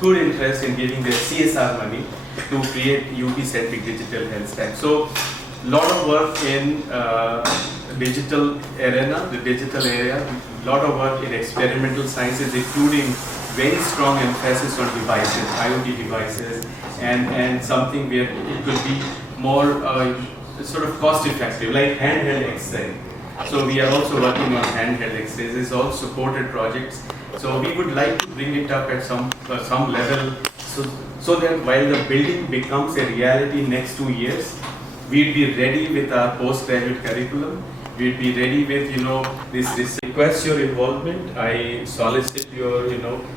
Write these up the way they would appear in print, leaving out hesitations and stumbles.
good interest in giving their CSR money to create UP-centric digital health stack. So, lot of work in digital arena, the digital area, lot of work in experimental sciences, including very strong emphasis on devices, IoT devices, and something where it could be more sort of cost effective, like handheld X-ray. So we are also working on handheld X-rays. These all supported projects. So we would like to bring it up at some level, so that while the building becomes a reality next 2 years, we'd be ready with our postgraduate curriculum. We'd be ready with this. Request your involvement. I solicit your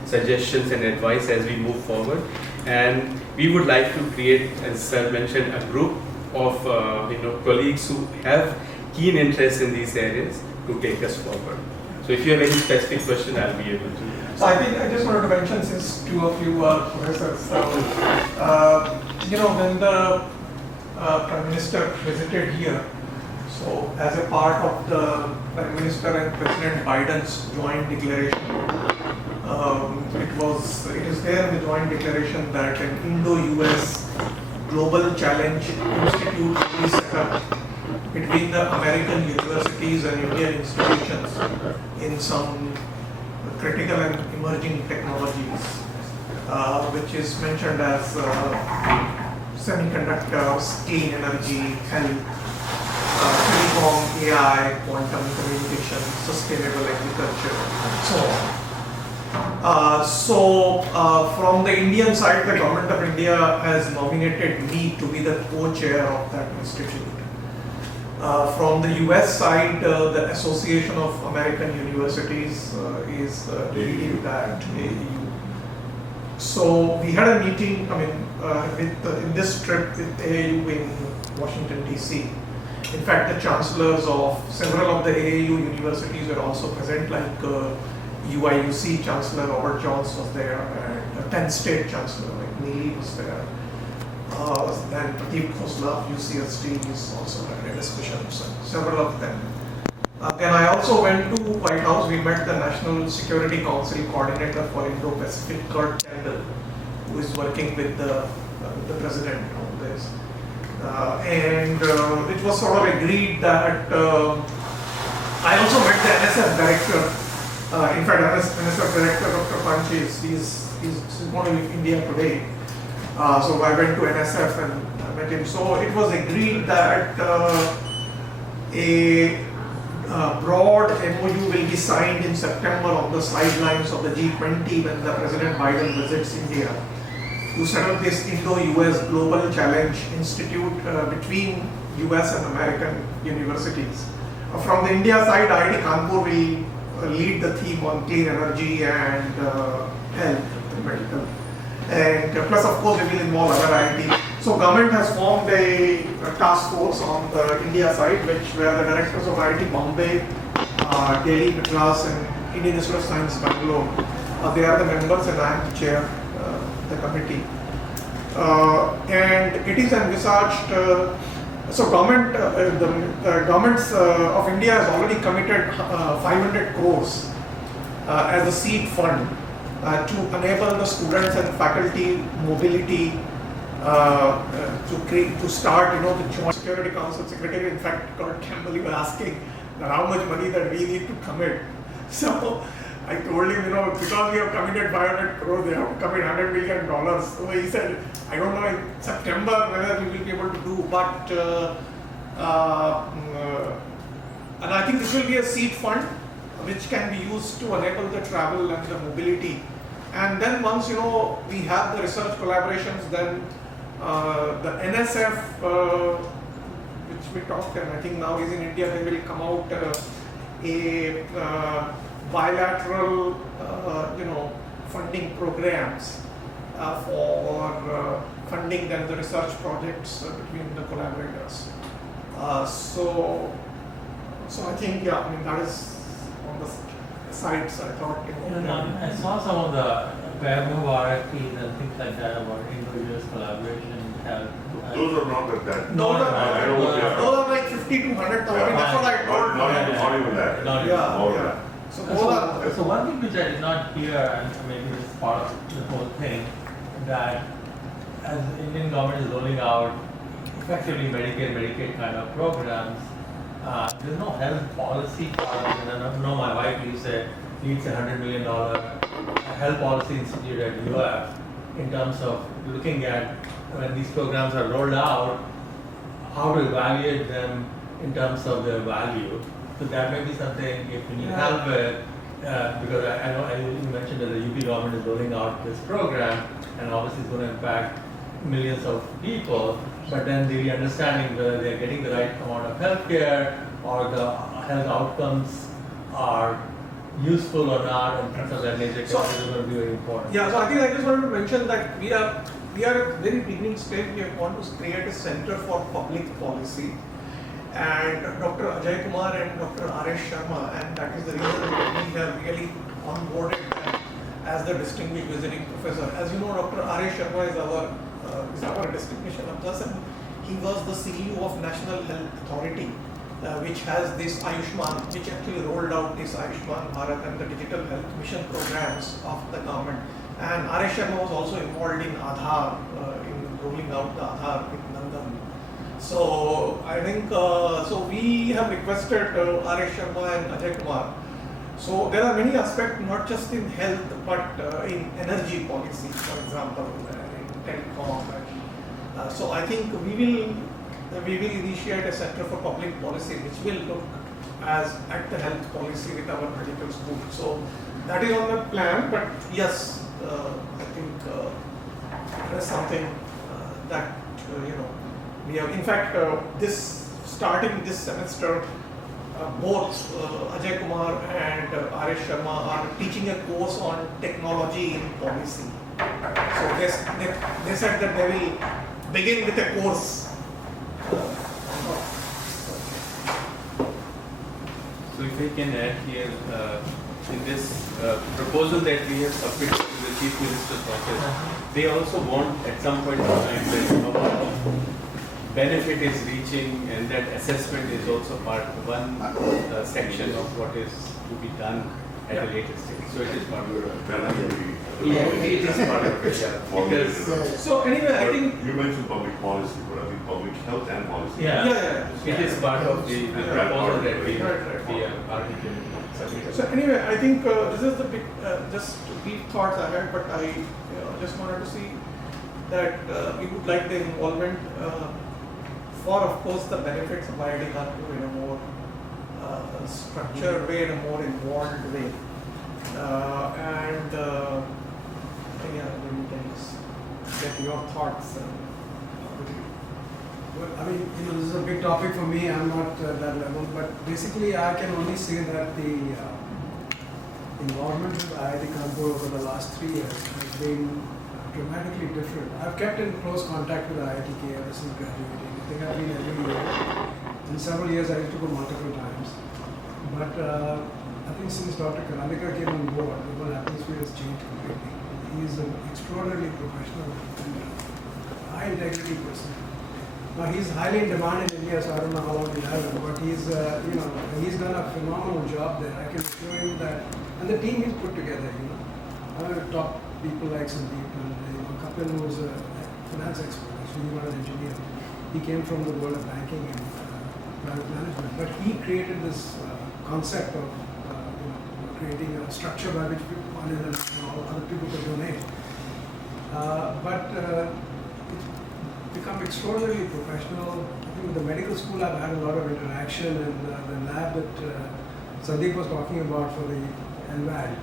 suggestions and advice as we move forward. And we would like to create, as Sir mentioned, a group of colleagues who have keen interest in these areas to take us forward. So if you have any specific question, I'll be able to answer. So I think I just wanted to mention, since two of you are professors, when the Prime Minister visited here, so as a part of the Prime Minister and President Biden's joint declaration, it is there in the joint declaration that an Indo-US Global Challenge Institute will be set up between the American universities and Indian institutions in some critical and emerging technologies, which is mentioned as semiconductors, clean energy, health, telecom, AI, quantum communication, sustainable agriculture, and so on. From the Indian side, the Government of India has nominated me to be the co-chair of that institute. From the US side, the Association of American Universities is leading that, AU. So we had a meeting, in this trip with AAU in Washington DC. In fact, the chancellors of several of the AAU universities were also present, like UIUC Chancellor Robert Johns was there, and the 10th State Chancellor like Neely was there. Then Pradeep Khosla of UCSD is also having a discussion, so several of them. Then I also went to White House. We met the National Security Council coordinator for Indo-Pacific, Kurt Kendall, who is working with the president on this. And it was sort of agreed that I also met the NSF director. In fact, NSF director Dr. Panchi he's going to be in India today. So I went to NSF and I met him. So it was agreed that a broad MOU will be signed in September on the sidelines of the G20 when the President Biden visits India, to set up this Indo-US Global Challenge Institute between US and American universities. From the India side, IIT Kanpur will lead the theme on clean energy and health and medical. And plus, of course, we will involve other IIT. So government has formed a task force on the India side, where the directors of IIT Bombay, Delhi, Madras, and Indian Institute of Science, Bangalore, they are the members, and I am the chair of the committee. And it is envisaged. So government, the governments of India has already committed 500 crores as a seed fund to enable the students and faculty mobility to start, the Joint Security Council Secretary. In fact, Kurt Campbell was asking how much money that we need to commit. So I told him, because we have committed 500 crores, they have to commit $100 million. So he said, I don't know in September whether we will be able to do, but and I think this will be a seed fund which can be used to enable the travel and the mobility. And then once we have the research collaborations, then the NSF, which we talked, and I think now is in India, they will come out a bilateral, funding programs for funding then the research projects between the collaborators. So I think, that is on the sides. I thought. I saw some of the WebMove RFPs and things like that about Indo-US collaboration. Those are not at that. Those are like 50 to 100,000. That's what I told. Not even that. Not yeah. So one thing which I did not hear, and maybe this part of the whole thing, that as the Indian government is rolling out effectively Medicare, Medicaid kind of programs, there's no health policy part of it. And I know my wife leads a $100 million health policy institute at UF in terms of looking at when these programs are rolled out, how to evaluate them in terms of their value. So that may be something if you need help with, because I know you mentioned that the UP government is rolling out this program, and obviously it's going to impact millions of people, but then the understanding whether they're getting the right amount of health care or the health outcomes are useful or not and things of that nature is going to be very important. Yeah, so I think I just wanted to mention that we are at very beginning stage. We want to create a center for public policy, and Dr. Ajay Kumar and Dr. R.S. Sharma, and that is the reason we have really onboarded them as the distinguished visiting professor. As you know, Dr. R.S. Sharma is our distinguished alumnus, and he was the CEO of National Health Authority, which has this Ayushman, which actually rolled out this Ayushman Bharat and the digital health mission programs of the government. And R.S. Sharma was also involved in Aadhaar, in rolling out the Aadhaar with Nandan. So I think, so we have requested R.S. Sharma and Ajay Kumar. So there are many aspects, not just in health, but in energy policy, for example, in telecom. So I think we will initiate a center for public policy, which will look at the health policy with our medical school. So that is on the plan, but yes, I think there is something that we have. In fact, starting this semester, both Ajay Kumar and R.S. Sharma are teaching a course on technology in policy. So they said that they will begin with a course. So if I can add here, in this proposal that we have submitted to the Chief Minister's office, they also want at some point in time that how much benefit is reaching, and that assessment is also part of one section of what is to be done at a later stage. So it is part of it. It is part of it. Yeah. Because, So anyway, I think You mentioned public policy, but I think public health and policy. Yeah. it is part of the proposal that we Right. are submitted. so. Anyway, I think this is the big, just brief thoughts I had, but I just wanted to see that we would like the involvement for, of course, the benefits of IIT Kanpur in a more structured way, in a more involved way. Yeah, maybe we can just get your thoughts. Well, I mean, this is a big topic for me. I'm not that level, but basically, I can only say that the involvement with IIT Kanpur over the last 3 years has been dramatically different. I've kept in close contact with IIT ever since graduating. I think I've been every year. In several years, I used to go multiple times. But I think since Dr. Karandikar came on board, the whole atmosphere has changed completely. He's an extraordinarily professional and high integrity person. Now he's highly in demand in India, so I don't know how long he'll have him, but he's he's done a phenomenal job there. I can assure you that, and the team he's put together. I want to talk people like Sandeep and Kapil, who was a finance expert. Actually, he was an engineer. He came from the world of banking and private management, but he created this concept of creating a structure by which people, other people could donate. It's become extraordinarily professional. I think with the medical school I've had a lot of interaction, and the lab that Sandeep was talking about for the LVAD,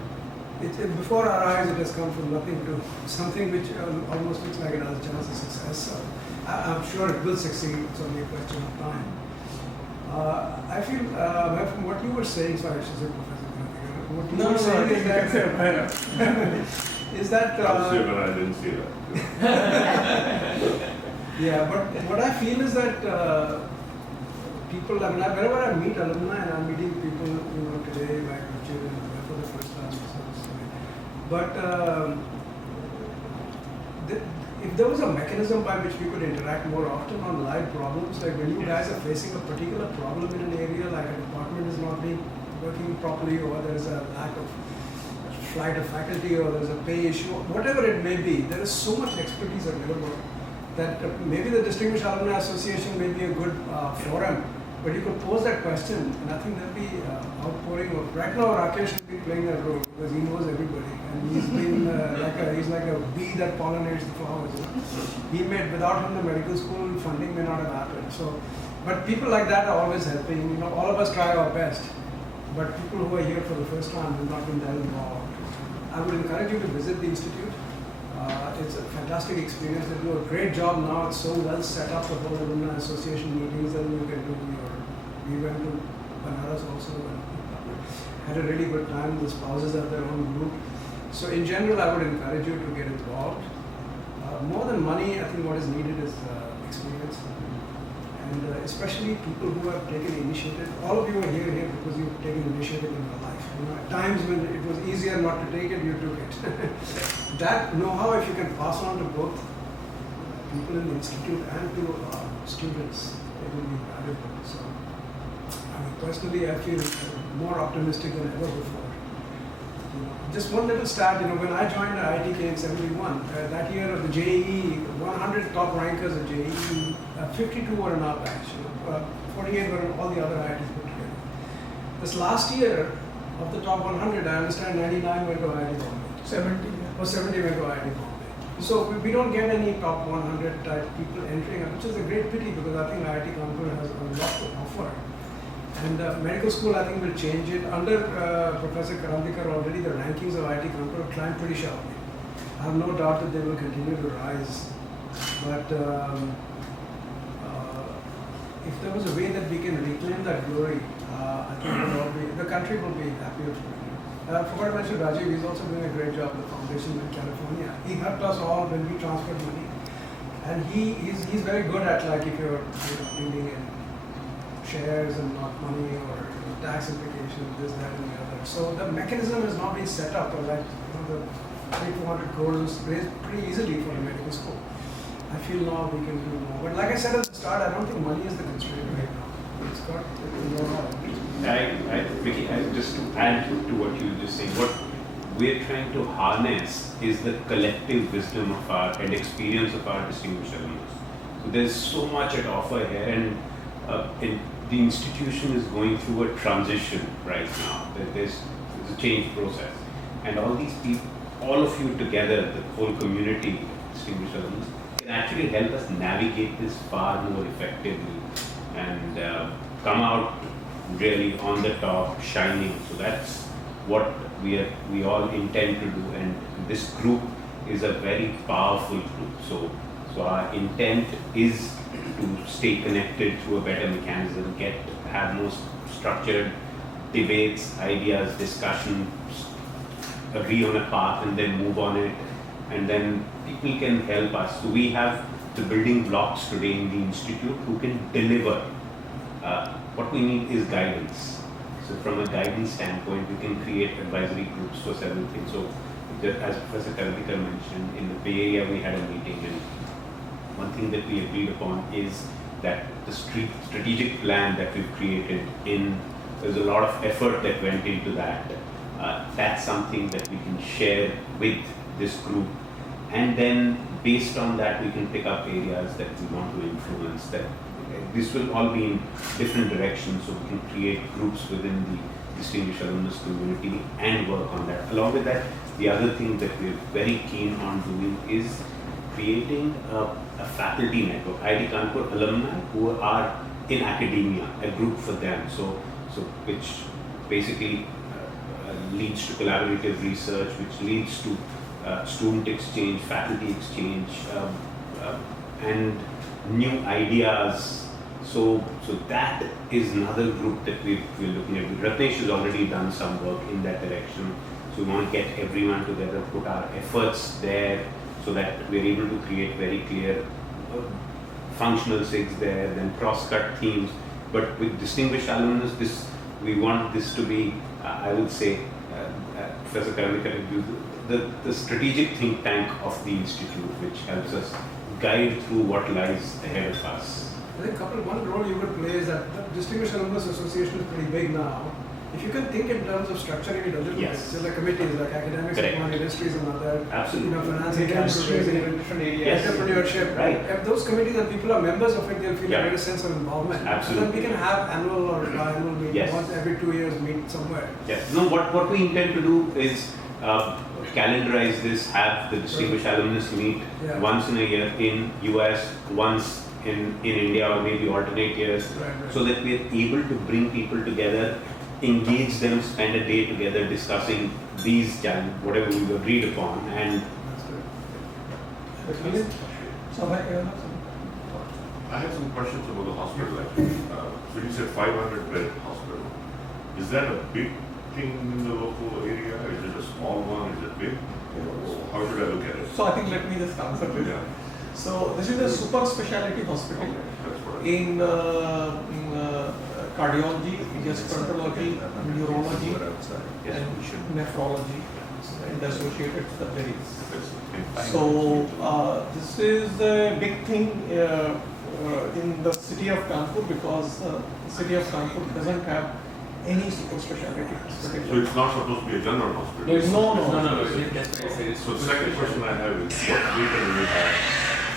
before our eyes it has come from nothing to something which almost looks like it has a chance of success. So I'm sure it will succeed. It's only a question of time. I feel from what you were saying, sorry, I should say Professor Karandikar, what you were saying is that I'll say, but I didn't say that. yeah, but what I feel is that people, I mean, wherever I meet alumni, and I'm meeting people, today, like Richard, and for the first time, but if there was a mechanism by which we could interact more often on live problems, like when you guys are facing a particular problem in an area, like a department is not being working properly, or there is a lack of flight of faculty or there's a pay issue, whatever it may be, there is so much expertise available that maybe the Distinguished Alumni Association may be a good forum, but you could pose that question and I think there'll be outpouring of, right now Rakesh will be playing that role because he knows everybody and he's been he's like a bee that pollinates the flowers. You know? He made, without him the medical school funding may not have happened. So, but people like that are always helping, you know, all of us try our best, but people who are here for the first time have not been that involved. I would encourage you to visit the institute. It's a fantastic experience. They do a great job now. It's so well set up, the whole alumni association meetings that you can do. We went to Banaras also and had a really good time. The spouses have their own group. So in general, I would encourage you to get involved. More than money, I think what is needed is experience. And especially people who have taken initiative. All of you are here because you've taken initiative in your life. You know, at times when it was easier not to take it, you took it. That know-how, if you can pass on to both people in the institute and to students, it will be valuable. So, I mean, personally, I feel more optimistic than ever before. You know, just one little stat, you know, when I joined the IIT in 71, that year of the JEE, 100 top rankers of JEE, 52 were in our batch, you know, 48 were in all the other IITs put together. This last year, of the top 100, I understand 99 went to IIT Bombay. 70. Or 70 went to IIT Bombay. So we don't get any top 100 type people entering, which is a great pity because I think IIT Kanpur has a lot to offer. And medical school, I think, will change it. Under Professor Karandikar already, the rankings of IIT Kanpur have climbed pretty sharply. I have no doubt that they will continue to rise. But if there was a way that we can reclaim that glory, I think the country will be happier for it. I forgot to mention Rajiv, he's also doing a great job at the foundation in California. He helped us all when we transferred money. And he's very good at, like, if you're bringing in shares and not money or tax implications, this, that, and the other. So the mechanism has not been set up, or like, the 300-400 crores was raised pretty easily for a medical school. I feel now we can do more. But like I said at the start, I don't think money is the constraint right now. It's got Vicky, just to add to what you were just saying, what we're trying to harness is the collective wisdom of and experience of our distinguished alumni. So there's so much at offer here, and the institution is going through a transition right now. There's a change process, and all these people, all of you together, the whole community, distinguished alumni, can actually help us navigate this far more effectively and come out really on the top, shining. So that's what we all intend to do, and this group is a very powerful group. So our intent is to stay connected through a better mechanism, have more structured debates, ideas, discussions, agree on a path and then move on it, and then people can help us. So we have the building blocks today in the institute who can deliver. What we need is guidance. So from a guidance standpoint, we can create advisory groups for several things. So just as Professor Karandikar mentioned, in the Bay Area we had a meeting, and one thing that we agreed upon is that the strategic plan that we've created, there's a lot of effort that went into that. That's something that we can share with this group, and then based on that we can pick up areas that we want to influence. That this will all be in different directions, so we can create groups within the distinguished alumnus community and work on that. Along with that, the other thing that we're very keen on doing is creating a faculty network, IIT Kanpur alumni who are in academia, a group for them. So which basically leads to collaborative research, which leads to student exchange, faculty exchange, and new ideas. So that is another group that we're looking at. Ratnesh has already done some work in that direction. So we want to get everyone together, put our efforts there, so that we're able to create very clear functional SIGs there, then cross-cut themes. But with distinguished alumnus, we want this to be, I would say, Professor Karandikar, the strategic think tank of the institute, which helps us guide through what lies ahead of us. I think one role you could play is that the Distinguished Alumnus Association is pretty big now. if you can think in terms of structuring it a little Yes. bit, so like committees, like academics, Correct. and industry is another, Absolutely. finance They and can capital stream raising, in different areas. Yes. entrepreneurship. Right. If those committees and people are members of it, they'll feel Yeah. a greater sense of involvement. Absolutely. So then we can have annual or biannual meetings, Yes. once every 2 years meet somewhere. Yes. No, what we intend to do is calendarize this, have the distinguished alumnus meet Yeah. once in a year in US, once in India, or maybe alternate years, Right, right. so that we're able to bring people together, engage them, spend a day together discussing these challenges, whatever we've agreed upon, and That's good. I have some questions about the hospital actually. So you said 500 bed hospital. Is that a big thing in the local area? Is it a small one? Is it big? How should I look at it? So I think let me just answer this. Yeah, So this is a super specialty hospital that's what I. in cardiology, gastroenterology, neurology, and nephrology, and associated surgeries. So this is a big thing in the city of Kanpur because the city of Kanpur doesn't have any super specialty So hospital. it's not supposed to be a general hospital? There is no. That's what I said. So the second question I have is, what data do you have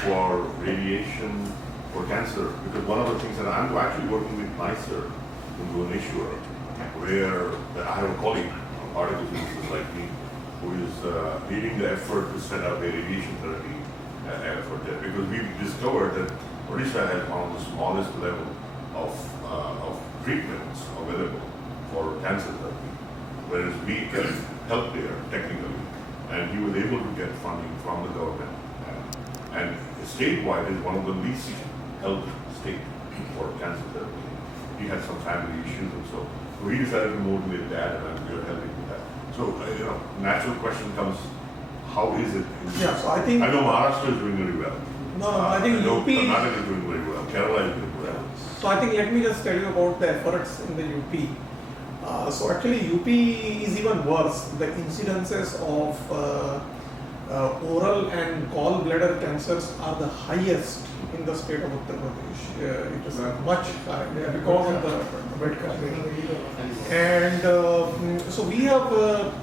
for radiation for cancer? Because one of the things that I'm actually working with NICER in Bhubaneswar, where I have a colleague, a particle physicist like me, who is leading the effort to set up a radiation therapy effort there. Because we've discovered that Odisha has one of the smallest level of treatments available for cancer therapy, whereas we can help there technically. And he was able to get funding from the government. And statewide is one of the least helped state for cancer therapy. He had some family issues and so he decided to motivate that, and we are helping with that. So, natural question comes, how is it? Yeah, so I think. I know Maharashtra is doing very well. No, I think know UP. Karnataka is doing very well. Kerala is doing well. So I think let me just tell you about the efforts in the UP. So actually UP is even worse. The incidences of oral and gallbladder cancers are the highest in the state of Uttar Pradesh. It is much higher because of the bed coverage. And so we have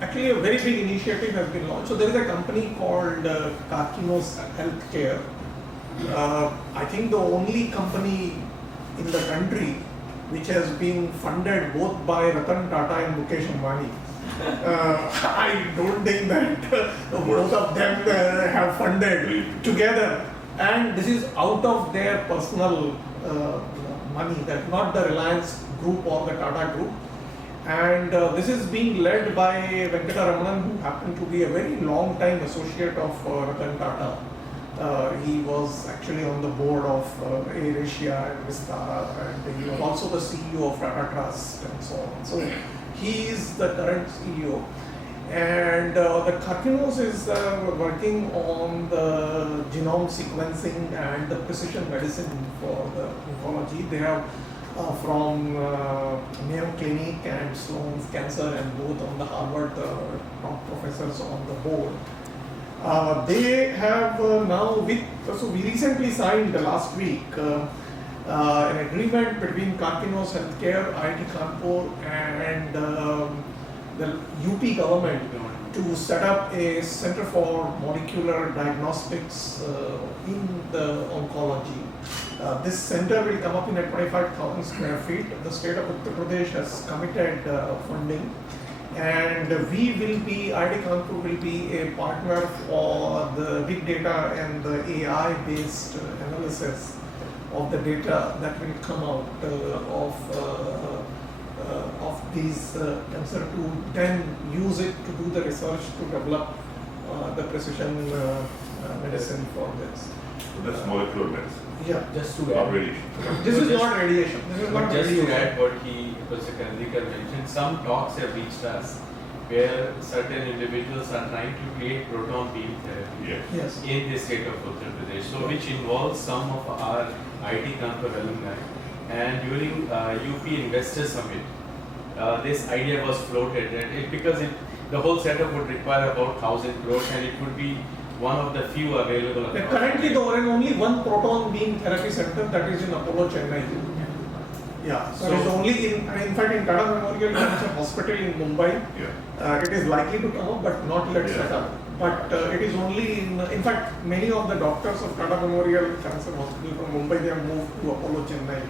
actually a very big initiative has been launched. So there is a company called Karkinos Healthcare. I think the only company in the country which has been funded both by Ratan Tata and Mukesh Ambani. I don't think that both of them have funded together, and this is out of their personal money, that not the Reliance Group or the Tata Group. And this is being led by Venkataramanan, who happened to be a very long time associate of Ratan Tata. He was actually on the board of AirAsia and Vistara, and he was also the CEO of Tata Trust and so on. So he is the current CEO. And the Karkinos is working on the genome sequencing and the precision medicine for the oncology. They have from Mayo Clinic and Sloan's Cancer, and both on the Harvard top professors on the board. They have now so we recently signed last week an agreement between Karkinos Healthcare, IIT Kanpur, and the UP government to set up a center for molecular diagnostics in the oncology. This center will come up in at 25,000 square feet. The state of Uttar Pradesh has committed funding. And we will be, IIT Kanpur will be a partner for the big data and the AI-based analysis of the data that will come out of these cancer, to then use it to do the research to develop the precision medicine for this. So that's molecular medicine, Yeah. Just to not add, radiation. This So is just- not radiation. This is but not just to radiation. add what Professor Kandikar mentioned, some talks have reached us where certain individuals are trying to create proton beam therapy Yes. Yes. in the state of Uttar Pradesh, so which involves some of our IIT Kanpur alumni. And during UP Investor Summit, this idea was floated, and because the whole setup would require about 1,000 crores, and it would be one of the few available. Currently, there is only one proton beam therapy center, that is in Apollo, Chennai. Yeah, so So- it's only in fact in Tata Memorial Cancer Hospital in Mumbai, Yeah. it is likely to come up but not yet Yeah. set up. But it is only in fact many of the doctors of Tata Memorial Cancer Hospital from Mumbai, they have moved to Apollo Chennai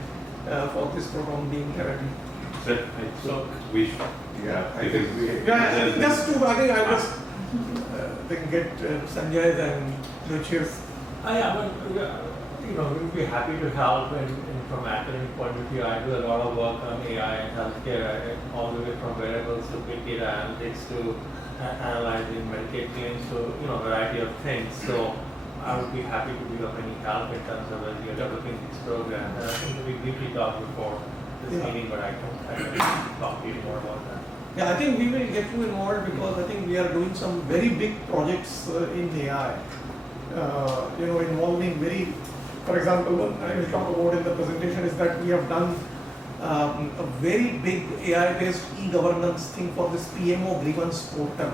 for this proton beam therapy. So I think we should. Yeah, I because think we- Yeah, there's- just to, I think I'll just then get Sanjay's and Ruchir's. Yeah, but you know, we'll be happy to help and from academic point of view, I do a lot of work on AI and healthcare, all the way from wearables to big data analytics to analyzing Medicaid claims to, you know, variety of things. So I would be happy to be of any help in terms of as you're developing these programs. And I think we briefly talked before this Yeah. meeting, but I can talk to you more about that. Yeah, I think we will get you involved because I think we are doing some very big projects in AI. You know, involving for example, one I will talk about in the presentation is that we have done a very big AI-based e-governance thing for this PMO grievance portal,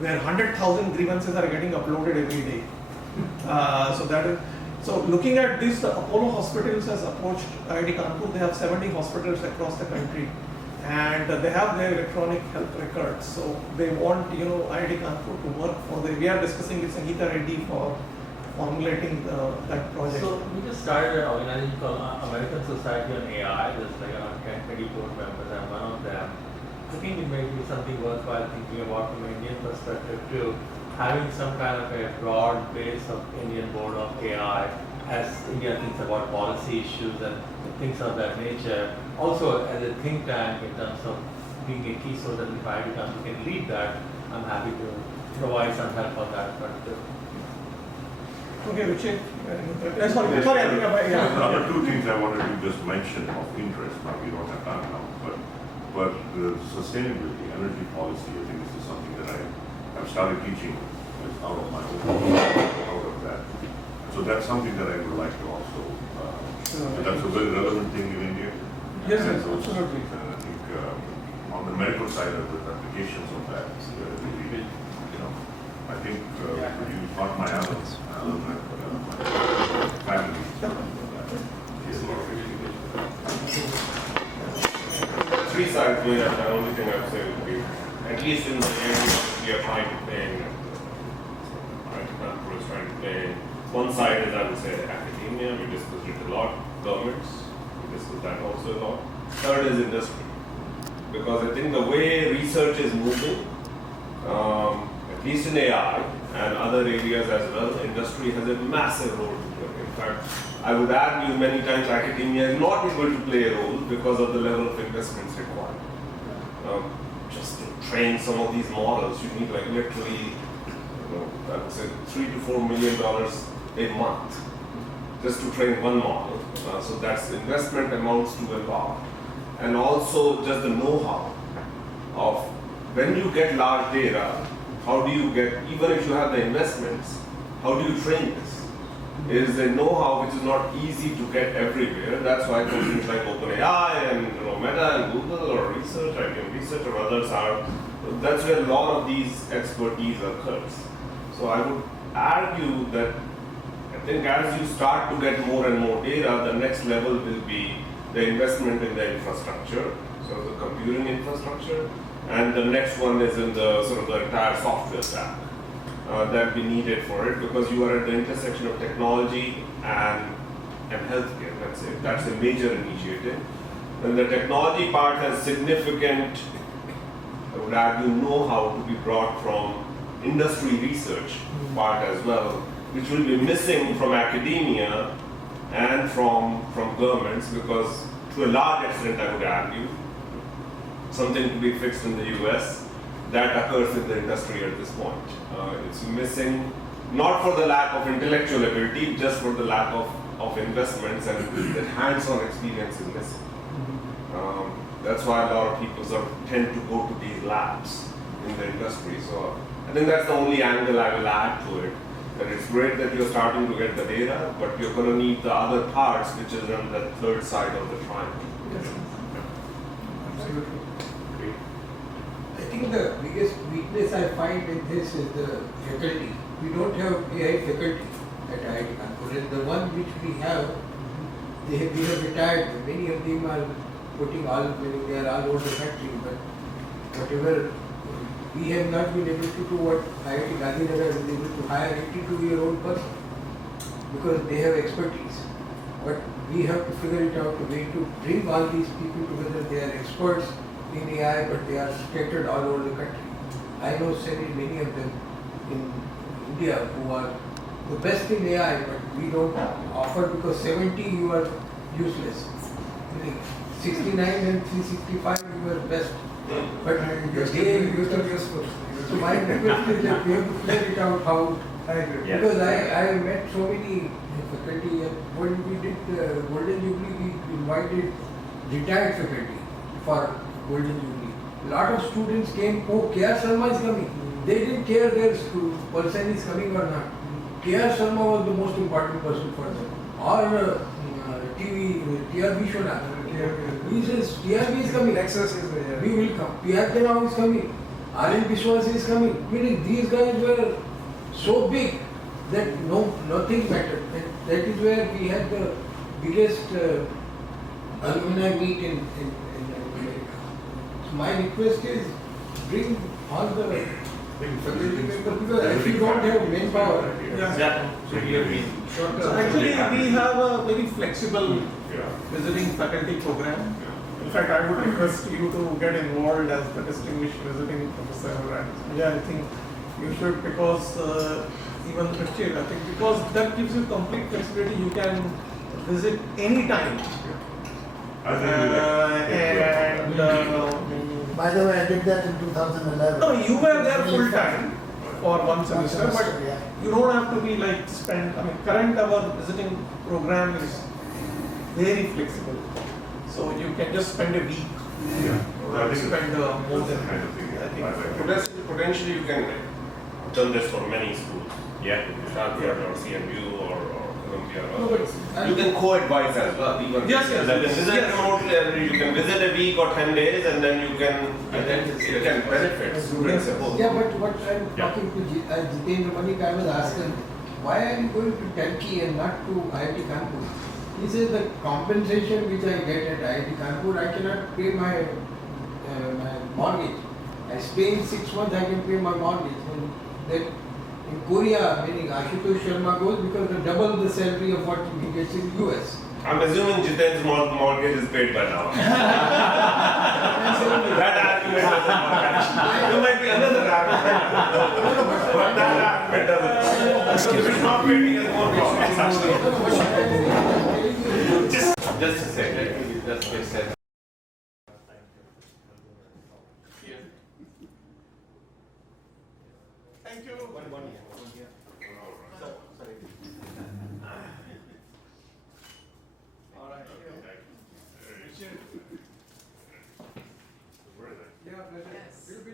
where 100,000 grievances are getting uploaded every day. So looking at this, the Apollo Hospitals has approached IIT Kanpur. They have 70 hospitals across the country, and they have their electronic health records. So they want, you know, IIT Kanpur to work for the. We are discussing with Sangeeta Reddy for formulating that project. So we just started an organization called American Society on AI. There's like around 10, 20 board members. I'm one of them. I think it may be something worthwhile thinking about from an Indian perspective too. Having some kind of a broad base of Indian board of AI as India thinks about policy issues and things of that nature. Also as a think tank in terms of being a key source and if I can lead that, I'm happy to provide some help on that front too. Okay, Ruchi. Sorry, I think yeah. Another two things I wanted to just mention of interest, now we don't have time now, but the sustainability, energy policy, I think this is something that I have started teaching out of my own, out of that. So that's something that I would like to also, that's a very relevant thing in India. Yes, And yes, so- absolutely. And I think on the medical side of the applications of that, really, you know, I think you taught my Alan, my family, he has a lot of experience. Three sides to it, and the only thing I would say would be, at least in the area we are trying to play in, Kanpur is trying to play in. One side is, I would say, academia, we discussed it a lot, governments, we discussed that also a lot. Third is industry, because I think the way research is moving, at least in AI and other areas as well, industry has a massive role to play. In fact, I would argue many times academia is not able to play a role because of the level of investments required. Just to train some of these models, you need like literally, I would say $3 to $4 million a month just to train one model. So that's investment amounts to a lot. And also just the know-how of when you get large data, how do you get, even if you have the investments, how do you train this? It is a know-how which is not easy to get everywhere. That's why companies like OpenAI and Meta and Google or Research, IBM Research or others are, that's where a lot of these expertise occurs. So I would argue that I think as you start to get more and more data, the next level will be the investment in the infrastructure, so the computing infrastructure, and the next one is in the sort of the entire software stack that be needed for it, because you are at the intersection of technology and healthcare. Let's say that's a major initiative. And the technology part has significant, I would argue, know-how to be brought from industry research part as well, which will be missing from academia and from governments, because to a large extent, I would argue, something to be fixed in the US, that occurs in the industry at this point. It's missing, not for the lack of intellectual ability, just for the lack of investments, and that hands-on experience is missing. That's why a lot of people sort of tend to go to these labs in the industry. So I think that's the only angle I will add to it. That it's great that you're starting to get the data, but you're going to need the other parts, which is on the third side of the triangle. Yes. Absolutely. I think the biggest weakness I find in this is the faculty. We don't have AI faculty at IIT Kanpur. And the one which we have, they have retired. Many of them are putting all, meaning they are all over the country, but whatever, we have not been able to do what IIT Gandhinagar is able to hire 82-year-old person because they have expertise. But we have to figure it out a way to bring all these people together. They are experts in AI, but they are scattered all over the country. I know many of them in India who are the best in AI, but we don't offer because 70 you are useless. Meaning 69 and 365 you are best. But You're still useful. so my request is that we have to figure it out how. I agree. Because I met so many faculty and when we did Golden Jubilee, we invited retired faculty for Golden Jubilee. A lot of students came, oh, K.R. Sharma is coming. They didn't care their person is coming or not. K.R. Sharma was the most important person for them. Or T.R. Vishwanath. He says, TRB is coming. Nexus is there. We will come. P.R. Kenao is coming. R.N. Vishwas is coming. Meaning these guys were so big that nothing mattered. That is where we had the biggest alumni meet in America. So my request is bring all the faculty members because if you don't have manpower, So actually, we have a very flexible Yeah. visiting faculty program. In fact, I would request you to get involved as the distinguished visiting professor. And yeah, I think you should because even Christian, I think because that gives you complete flexibility. You can visit any time. I think we like- By the way, I did that in 2011. No, you were there full time for one semester, but yeah. you don't have to be like spend. I mean, current our visiting program is very flexible, so you can just spend a week. Yeah. Or spend more That's the than. kind of thing I think. I like. Potentially, you can done this for many schools. Yeah. Stanford or CMU or Columbia or No, but others. You can co-advise as well. Even Yes, yes, you can yes, visit yes. remotely, and you can visit a week or 10 days, and then you can benefit students both. yeah, but what I'm talking to Jitendra Manik, I was asking, why are you going to Turkey and not to IIT Kanpur? He says the compensation which I get at IIT Kanpur, I cannot pay my mortgage. I stay in 6 months, I can pay my mortgage. And then in Korea, meaning Ashutosh Sharma goes because they double the salary of what he gets in US. I'm assuming Jiten's mortgage is paid by now. That argument doesn't work actually. There might be another argument. But that argument doesn't work. Because if it's not paid, he has more problems actually. Just a second, let me just get set. Thank you. All right. Yeah, pleasure.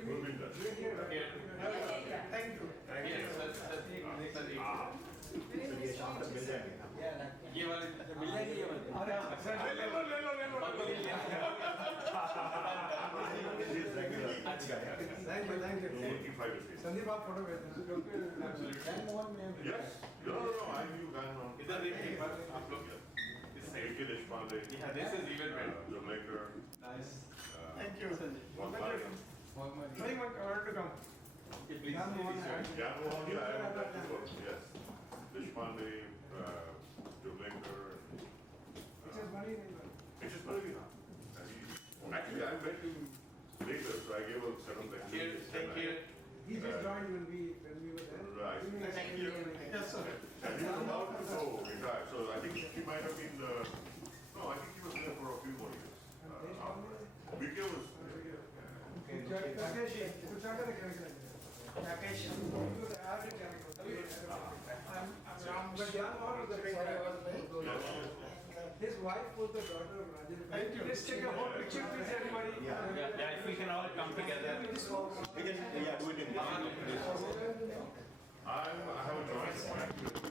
We'll be in touch. Thank you. Thank you. Thank you. 45 rupees. Sandeep, आप photo भेजना। Yes. No, I knew Van on. इधर देखिए, आप लोग A.K. Deshpande. Yeah, this is even better. Jamaica. Nice. uh, Thank you, Sanjay. Wakari. Very much honored to come. Okay, please, Yeah, please, sir. Yeah, no, yeah, I have that before. Yes. Deshpande, Jamaica. Which is money. It's just Paravi now. Actually, I met him later, so I gave a set of lectures. Here, thank you. He just joined when we were there. Right. Thank you. Yes, sir. And he was about to go retire, so I think he might have been the, no, I think he was there for a few more years. After. BK was there. His wife was the daughter of Rajan. Thank you. Let's take a whole picture, please, everybody. Yeah, if we can all come together. I have a joint appointment.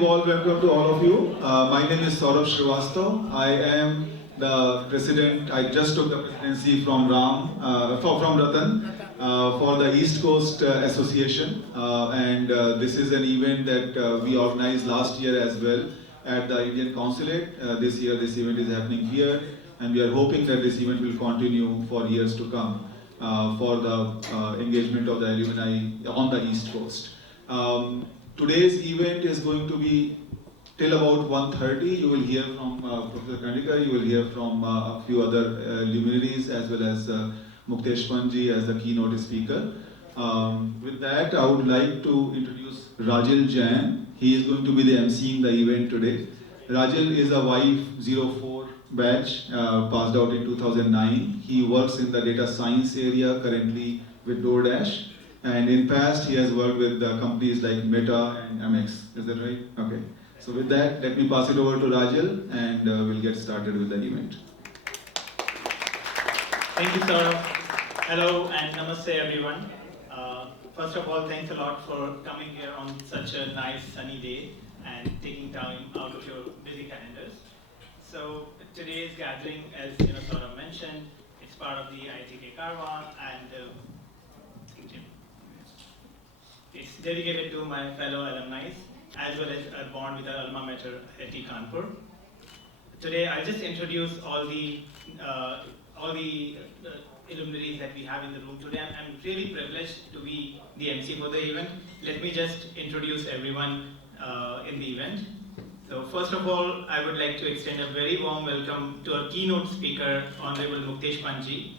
Warm welcome to all of you. My name is Saurabh Srivastav. I am the president. I just took the presidency from from Ratan for the East Coast Association, and this is an event that we organized last year as well at the Indian Consulate. This year, this event is happening here, and we are hoping that this event will continue for years to come for the engagement of the alumni on the East Coast. Today's event is going to be till about 1:30. You will hear from Professor Kandikar, you will hear from a few other luminaries as well as Muktesh Panji as the keynote speaker. With that, I would like to introduce Rajil Jain. He is going to be the emceeing the event today. Rajil is a Y04 batch, passed out in 2009. He works in the data science area currently with DoorDash. And in past, he has worked with companies like Meta and Amex. Is that right? Okay. So with that, let me pass it over to Rajil, and we'll get started with the event. Thank you, Saurabh. Hello and namaste, everyone. First of all, thanks a lot for coming here on such a nice sunny day and taking time out of your busy calendars. So today's gathering, as Saurabh mentioned, it's part of the IIT Karwa, and it's dedicated to my fellow alumni, as well as a bond with our alma mater, IIT Kanpur. Today, I'll just introduce all the luminaries that we have in the room today. I'm really privileged to be the MC for the event. Let me just introduce everyone in the event. So first of all, I would like to extend a very warm welcome to our keynote speaker, Honorable Muktesh Panji.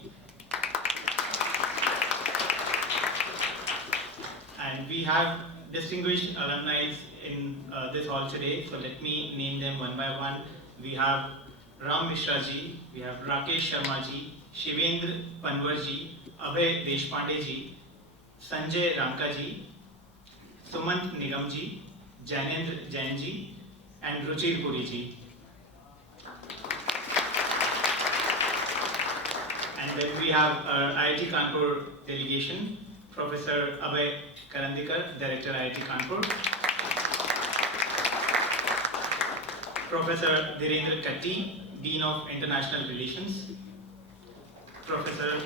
And we have distinguished alumni in this hall today, so let me name them one by one. We have Ram Mishra ji, we have Rakesh Sharma ji, Shivendra Panwar ji, Abhay Deshpande ji, Sanjay Ramka ji, Sumant Nigam ji, Janendra Jain ji, and Ruchir Puri ji. And then we have our IIT Kanpur delegation, Professor Abhay Karandikar, Director IIT Kanpur, Professor Dhirendra Katti, Dean of International Relations, Professor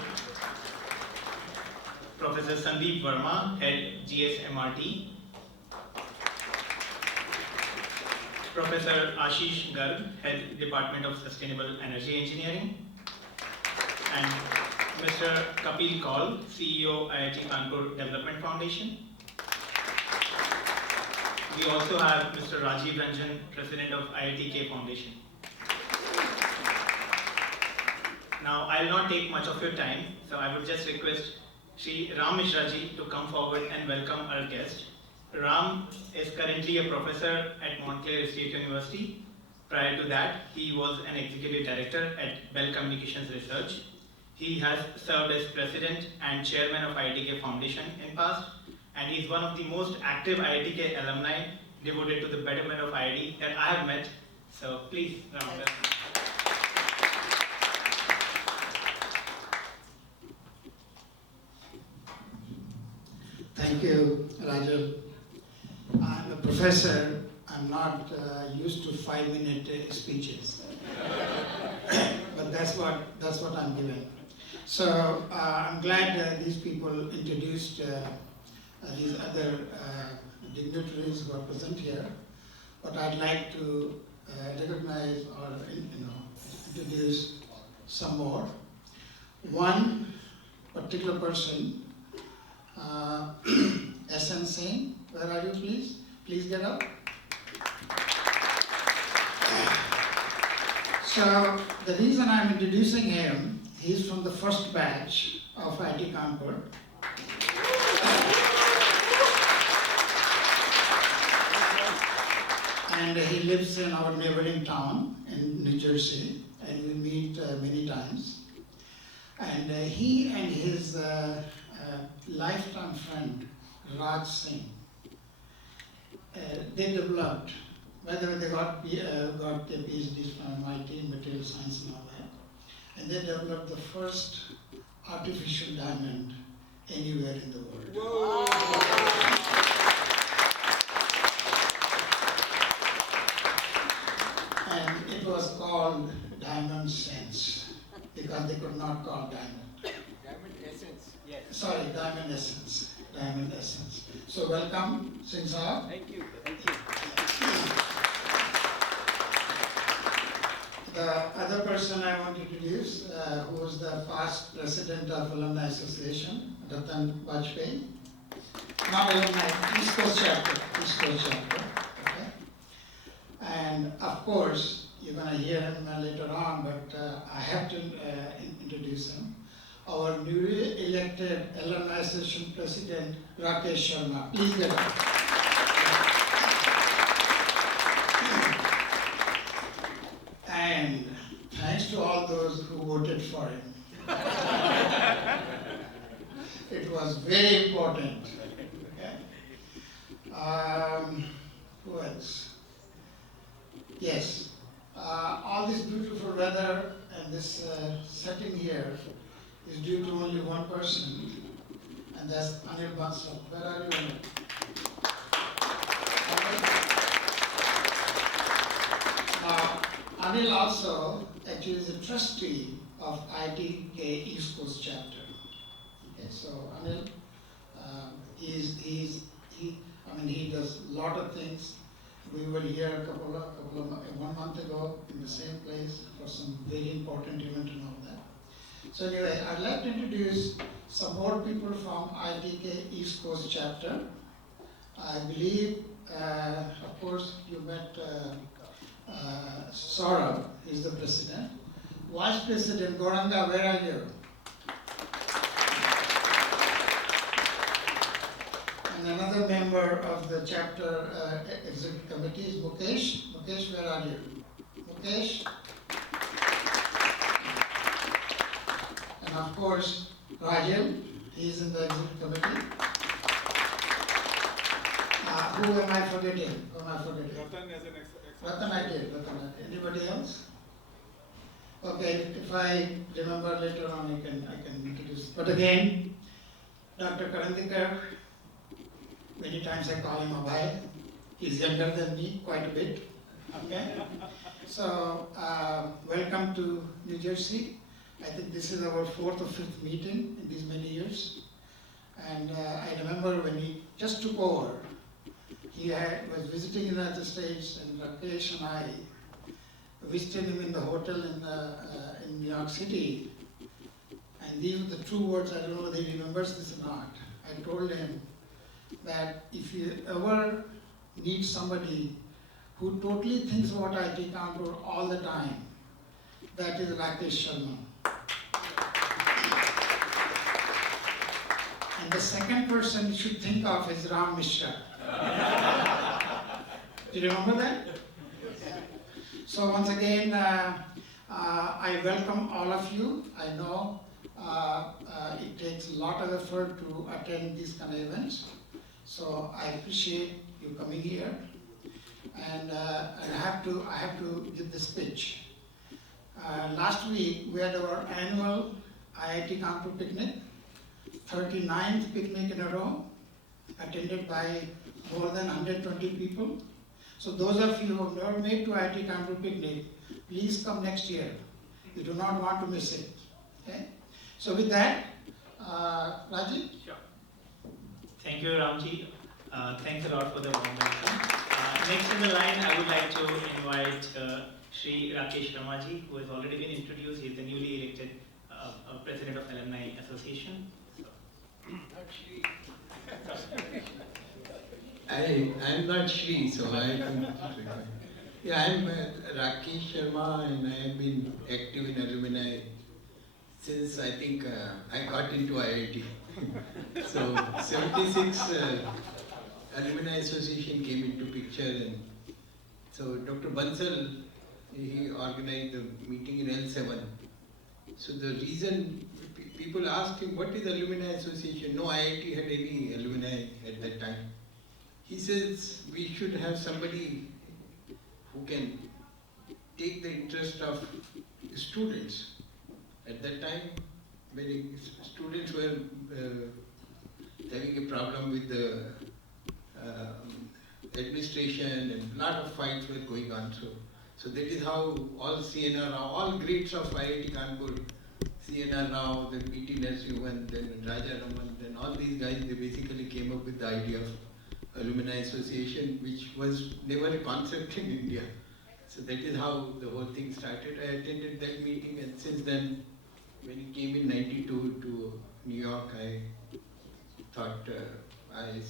Sandeep Verma, Head GSMRT, Professor Ashish Garg, Head Department of Sustainable Energy Engineering, and Mr. Kapil Kaul, CEO IIT Kanpur Development Foundation. We also have Mr. Rajiv Ranjan, President of IIT Foundation. Now, I'll not take much of your time, so I would just request Shri Ram Mishra ji to come forward and welcome our guest. Ram is currently a professor at Montclair State University. Prior to that, he was an executive director at Bell Communications Research. He has served as president and chairman of IIT Foundation in past, and he is one of the most active IIT alumni devoted to the betterment of IIT that I have met. So please, Ram. Thank you, Rajal. I'm a professor. I'm not used to 5-minute speeches, but that's what I'm given. So I'm glad these people introduced these other dignitaries who are present here. But I'd like to recognize or introduce some more. One particular person, SN Singh. Where are you, please? Please get up. So the reason I'm introducing him, he's from the first batch of IIT Kanpur. And he lives in our neighboring town in New Jersey, and we meet many times. And he and his lifetime friend, Raj Singh, they developed, by the way, they got their PhDs from MIT, material science and all that. And they developed the first artificial diamond anywhere in the world. Whoa. called Diamond Sense because they could not call Diamond. Diamond essence. Yes. Sorry, Diamond Essence. Diamond Essence. So welcome, Singh Saab. Thank you. Thank you. The other person I want to introduce, who was the past president of Alumni Association, Ratan Vajpayee. Not Alumni, East Coast chapter. East Coast chapter. Okay. And of course, you're going to hear him later on, but I have to introduce him. Our newly elected Alumni Association President, Rakesh Sharma. Please get up. And thanks to all those who voted for him. It was very important. Okay? Who else? Yes. All this beautiful weather and this setting here is due to only one person, and that's Anil Bansal. Where are you, Anil? Anil also actually is a trustee of IIT East Coast chapter. Okay, so Anil, he does a lot of things. We were here one month ago in the same place for some very important event and all that. So anyway, I'd like to introduce some more people from ITK East Coast chapter. I believe, of course, you met Saurabh, he's the president. Vice President Goranga, where are you? And another member of the chapter executive committee is Mukesh. Mukesh, where are you? Mukesh. And of course, Rajil, he's in the executive committee. Who am I forgetting? Ratan I did. Anybody else? Okay, if I remember later on, I can introduce. But again, Dr. Karandikar, many times I call him a bhai. He's younger than me quite a bit. Okay? So, welcome to New Jersey. I think this is our 4th or 5th meeting in these many years. And I remember when he just took over, he was visiting the United States, and Rakesh and I visited him in the hotel in New York City. And these were the true words, I don't know whether he remembers this or not. I told him that if you ever need somebody who totally thinks about IT Kanpur all the time, that is Rakesh Sharma. And the second person you should think of is Ram Mishra. Do you remember that? So once again, I welcome all of you. I know it takes a lot of effort to attend these kind of events. So I appreciate you coming here. And I have to give this pitch. Last week we had our annual IIT Kanpur picnic, 39th picnic in a row, attended by more than 120 people. So those of you who have never made to IIT Kanpur picnic, please come next year. You do not want to miss it. Okay? So with that, Rajiv? Sure. Thank you, Ramji. Thanks a lot for the warm welcome. Next in the line, I would like to invite Shri Rakesh Sharma, who has already been introduced. He is the newly elected President of Alumni Association. I'm not Shri, so I can. Yeah, I'm Rakesh Sharma, and I have been active in alumni since I think I got into IIT. So 76 Alumni Association came into picture, and so Dr. Bansal, he organized the meeting in L7. So the reason people asked him, what is Alumni Association? No IIT had any alumni at that time. He says, we should have somebody who can take the interest of students. At that time, many students were having a problem with the administration, and a lot of fights were going on. So that is how all CNR Rao, all greats of IIT Kanpur, CNR Rao, then P.T. Narasimhan, then Raja Raman, then all these guys, they basically came up with the idea of Alumni Association, which was never a concept in India. So that is how the whole thing started. I attended that meeting, and since then, when he came in '92 to New York, I thought I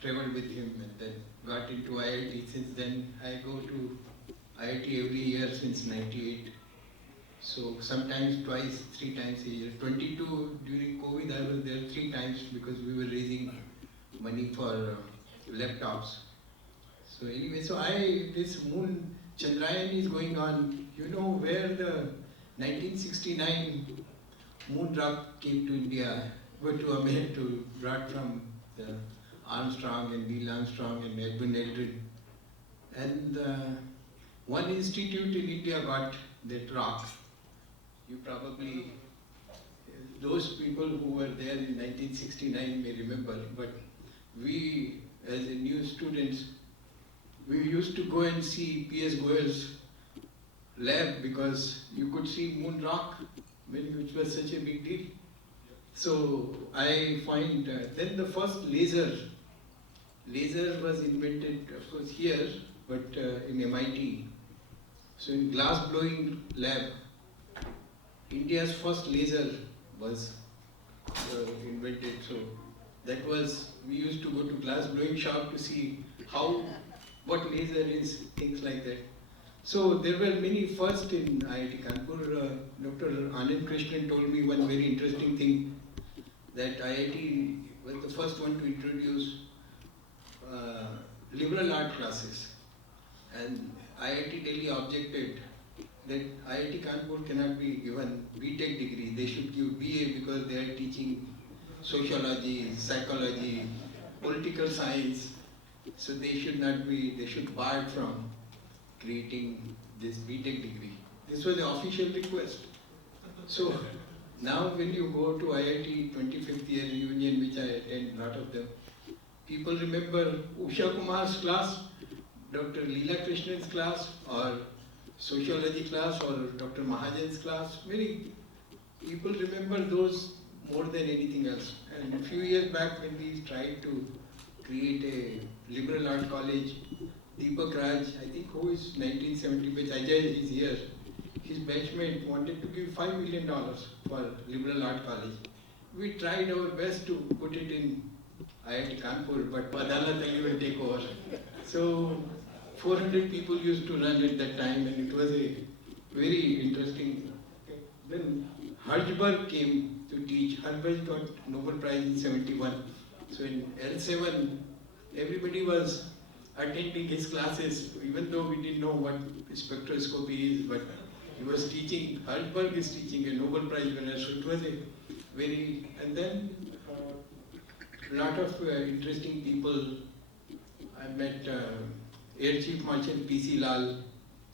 traveled with him and then got into IIT. Since then, I go to IIT every year since '98. So sometimes twice, 3 times a year. 22 during COVID, I was there 3 times because we were raising money for laptops. So anyway, so this moon Chandrayaan is going on. You know where the 1969 moon rock came to India, to America, brought from the Armstrong and Neil Armstrong and Edwin Aldrin. And one institute in India got that rock. You probably, those people who were there in 1969 may remember, but we as a new students, we used to go and see P.S. Goyal's lab because you could see moon rock, which was such a big deal. So I find then the first laser was invented, of course, here, but in MIT. So in glass blowing lab, India's first laser was invented. So that was, we used to go to glass blowing shop to see what laser is, things like that. So there were many firsts in IIT Kanpur. Dr. Anand Krishnan told me one very interesting thing, that IIT was the first one to introduce liberal art classes. And IIT Delhi objected that IIT Kanpur cannot be given B.Tech degree, they should give BA because they are teaching sociology, psychology, political science. So they should not be, they should bar from creating this B.Tech degree. This was the official request. So now when you go to IIT 25th year reunion, which I attend a lot of them, people remember Usha Kumar's class, Dr. Leela Krishnan's class, or sociology class, or Dr. Mahajan's class. Many people remember those more than anything else. And a few years back when we tried to create a liberal art college, Deepak Raj, I think who is 1970 batch, Ajay is here, his batchmate wanted to give $5 million for liberal art college. We tried our best to put it in IIT Kanpur, but Adalat Ali will take over. So 400 people used to run at that time, and it was a very interesting. Then Harjberg came to teach. Harjberg got Nobel Prize in '71. So in L7, everybody was attending his classes, even though we didn't know what spectroscopy is, but he was teaching, Harjberg is teaching, a Nobel Prize winner, so it was a very, and then a lot of interesting people. I met Air Chief Marshal P.C. Lal,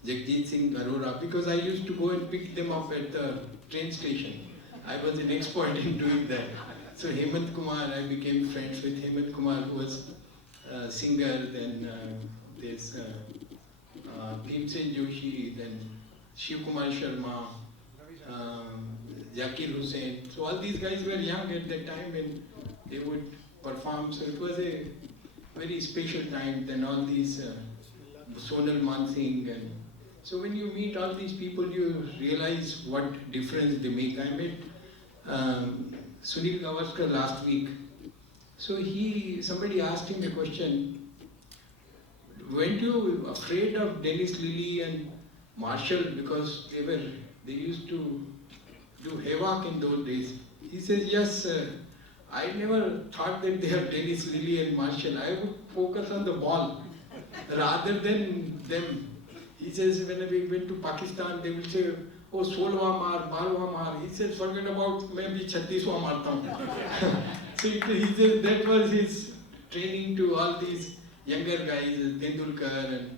Jagjit Singh Arora, because I used to go and pick them up at the train station. I was an expert in doing that. So Hemant Kumar, I became friends with Hemant Kumar, who was a singer, then there's Bhimsen Joshi, then Shiv Kumar Sharma, Zakir Hussain. So all these guys were young at that time and they would perform. So it was a very special time. Then all these Sonal Mansingh, and so when you meet all these people, you realize what difference they make. I met Sunil Gavaskar last week. So somebody asked him a question. Weren't you afraid of Dennis Lilly and Marshall because they used to do havoc in those days? He says, yes, I never thought that they are Dennis Lilly and Marshall. I would focus on the ball rather than them. He says, when we went to Pakistan, they will say, oh, 16वां मार, 12वां मार. He says, forget about, maybe 36वां मारता हूँ. So he says that was his training to all these younger guys, Tendulkar and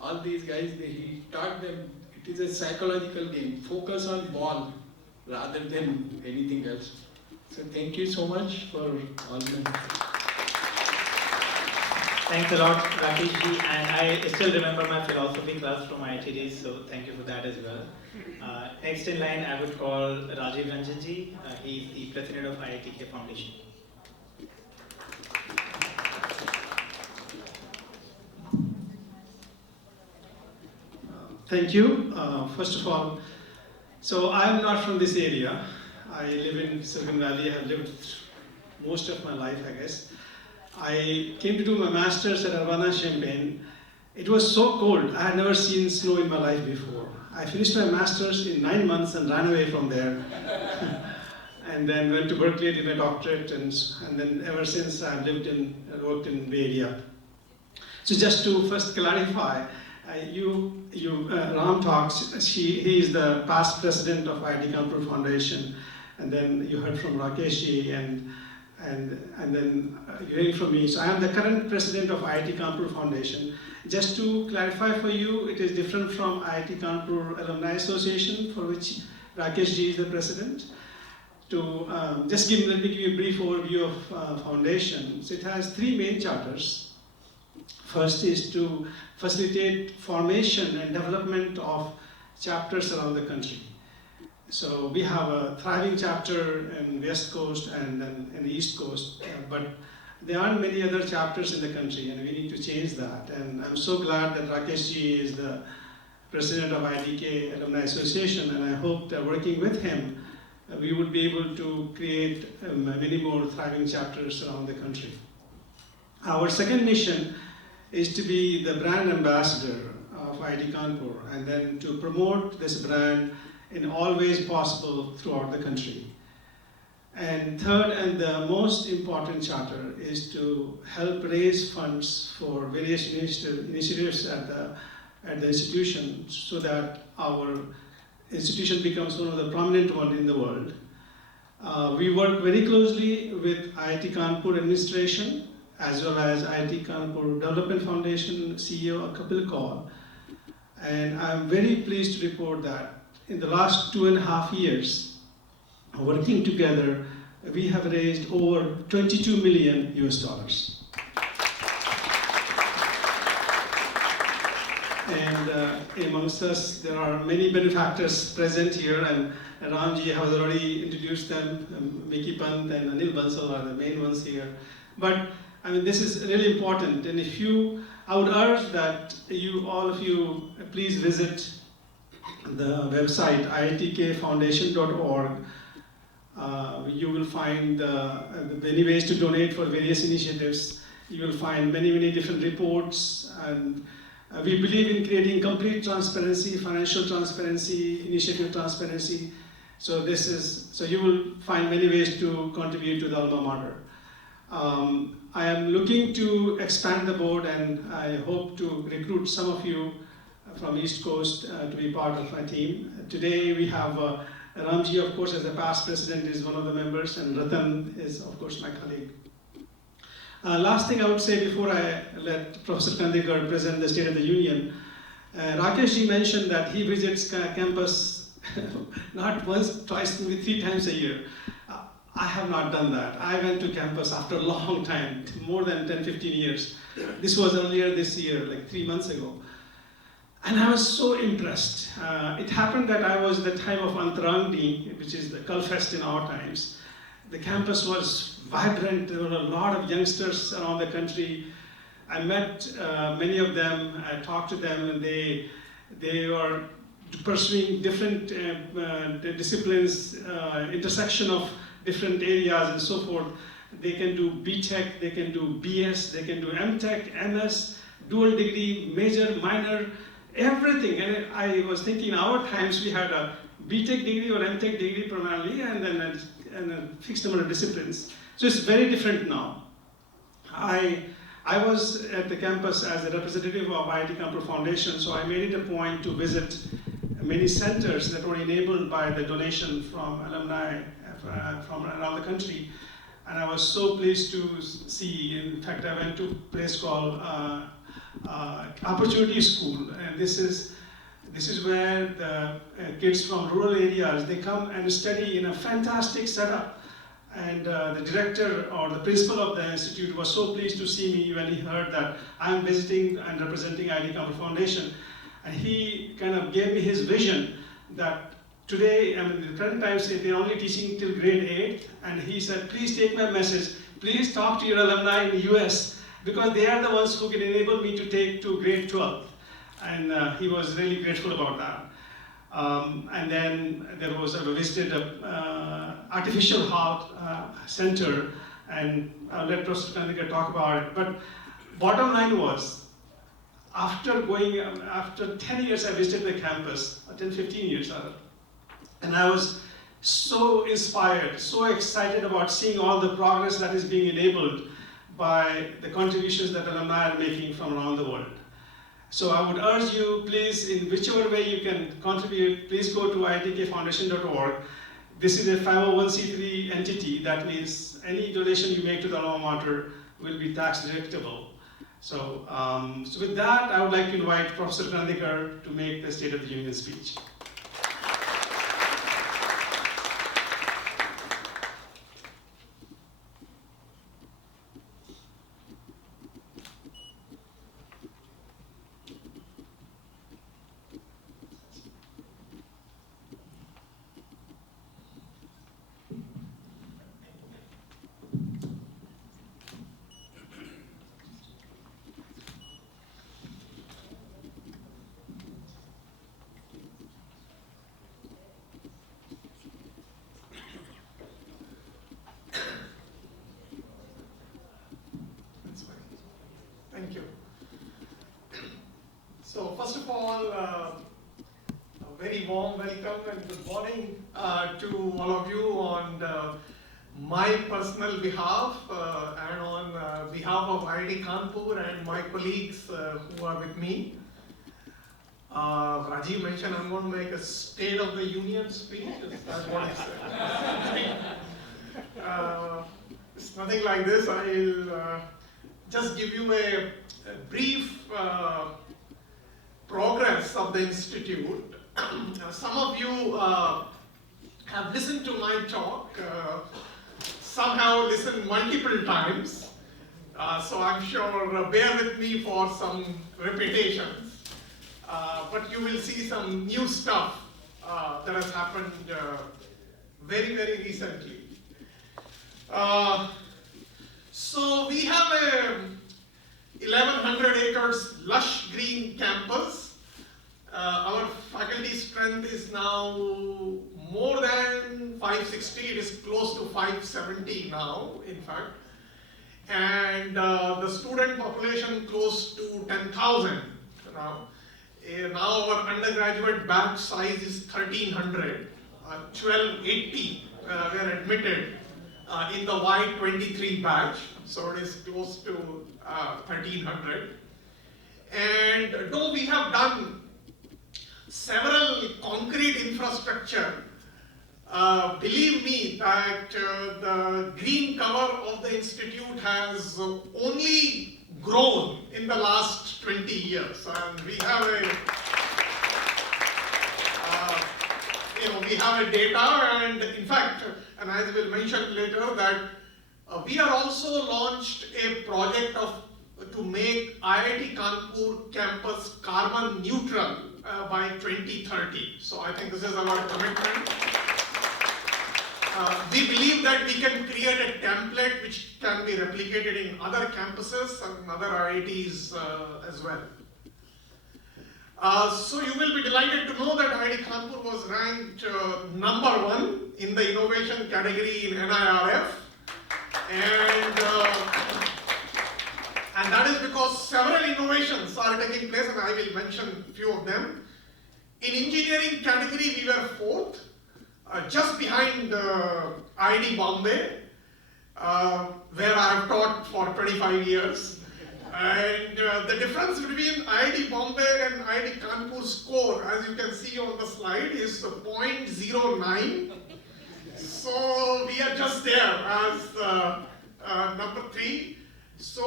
all these guys. He taught them it is a psychological game. Focus on ball rather than anything else. So thank you so much for all the. Thanks a lot, Rakesh ji. And I still remember my philosophy class from IIT, so thank you for that as well. Next in line, I would call Rajiv Ranjan ji. He is the president of IIT Foundation. Thank you. First of all, so I am not from this area. I live in Silicon Valley. I have lived most of my life, I guess. I came to do my master's at Urbana-Champaign. It was so cold. I had never seen snow in my life before. I finished my master's in 9 months and ran away from there. And then went to Berkeley, did my doctorate, and then ever since I've lived and worked in Bay Area. So just to first clarify, Ram talks, he is the past president of IIT Kanpur Foundation, and then you heard from Rakesh ji, and then you're hearing from me. So I am the current president of IIT Kanpur Foundation. Just to clarify for you, it is different from IIT Kanpur Alumni Association, for which Rakesh ji is the president. To let me give you a brief overview of foundation. So it has 3 main charters. First is to facilitate formation and development of chapters around the country. So we have a thriving chapter in West Coast and then in the East Coast, but there aren't many other chapters in the country, and we need to change that. And I'm so glad that Rakesh ji is the president of IIT Alumni Association, and I hope that working with him, we would be able to create many more thriving chapters around the country. Our second mission is to be the brand ambassador of IIT Kanpur, and then to promote this brand in all ways possible throughout the country. And third, and the most important charter, is to help raise funds for various initiatives at the institution, so that our institution becomes one of the prominent ones in the world. We work very closely with IIT Kanpur administration, as well as IIT Kanpur Development Foundation CEO Kapil Kaur. And I'm very pleased to report that in the last 2.5 years, working together, we have raised over $22 million US. And amongst us, there are many benefactors present here, and Ramji has already introduced them. Mickey Pant and Anil Bansal are the main ones here. But I mean, this is really important, and I would urge that all of you, please visit the website iitkfoundation.org. You will find many ways to donate for various initiatives. You will find many different reports, and we believe in creating complete transparency, financial transparency, initiative transparency. So you will find many ways to contribute to the alma mater. I am looking to expand the board, and I hope to recruit some of you from East Coast to be part of my team. Today we have Ramji, of course, as the past president, is one of the members, and Ratan is, of course, my colleague. Last thing I would say before I let Professor Kandekar present the State of the Union, Rakesh ji mentioned that he visits campus not once, twice, maybe 3 times a year. I have not done that. I went to campus after a long time, more than 10-15 years. This was earlier this year, like 3 months ago. And I was so impressed. It happened that I was at the time of Antaragni, which is the Culfest in our times. The campus was vibrant. There were a lot of youngsters around the country. I met many of them. I talked to them, and they were pursuing different disciplines, intersection of different areas and so forth. They can do BTech, they can do BS, they can do MTech, MS, dual degree, major, minor, everything. And I was thinking, in our times we had a BTech degree or MTech degree primarily, and then a fixed number of disciplines. So it's very different now. I was at the campus as a representative of IIT Kanpur Foundation, so I made it a point to visit many centers that were enabled by the donation from alumni from around the country. And I was so pleased to see, in fact, I went to a place called Opportunity School, and this is where the kids from rural areas, they come and study in a fantastic setup. And the director or the principal of the institute was so pleased to see me when he heard that I'm visiting and representing IIT Kanpur Foundation. And he kind of gave me his vision that today, I mean, the current times they're only teaching till grade 8. And he said, please take my message. Please talk to your alumni in the US because they are the ones who can enable me to take to grade 12. And he was really grateful about that. And then there was, I visited a artificial heart center, and I'll let Professor Kandikar talk about it. But bottom line was, after 10 years I visited the campus, 10, 15 years, and I was so inspired, so excited about seeing all the progress that is being enabled by the contributions that alumni are making from around the world. So I would urge you, please, in whichever way you can contribute, please go to iitkfoundation.org. This is a 501c3 entity. That means any donation you make to the alma mater will be tax deductible. So, so with that, I would like to invite Professor Kandikar to make the State of the Union speech. Thank you. So first of all, a very warm welcome and good morning to all of you on my personal behalf and on behalf of IIT Kanpur and my colleagues who are with me. Rajiv mentioned I'm going to make a State of the Union speech. Is that what he said? It's nothing like this. I'll just give you a brief progress of the institute. Some of you have listened to my talk, somehow listened multiple times, so I'm sure bear with me for some repetitions. But you will see some new stuff that has happened very, very recently. So we have a 1100 acres lush green campus. Our faculty strength is now more than 560, it is close to 570 now, in fact. And the student population close to 10,000 now. Now our undergraduate batch size is 1300, 1280 were admitted in the Y23 batch, so it is close to 1300. And though we have done several concrete infrastructure, believe me that the green cover of the institute has only grown in the last 20 years. And we have a we have a data, and in fact, and I will mention later that we are also launched a project to make IIT Kanpur campus carbon neutral by 2030. So I think this is our commitment. We believe that we can create a template which can be replicated in other campuses and other IITs as well. So you will be delighted to know that IIT Kanpur was ranked #1 in the innovation category in NIRF. And that is because several innovations are taking place, and I will mention a few of them. In engineering category, we were 4th, just behind IIT Bombay, where I have taught for 25 years. And the difference between IIT Bombay and IIT Kanpur's score, as you can see on the slide, is 0.09. So we are just there as #3. So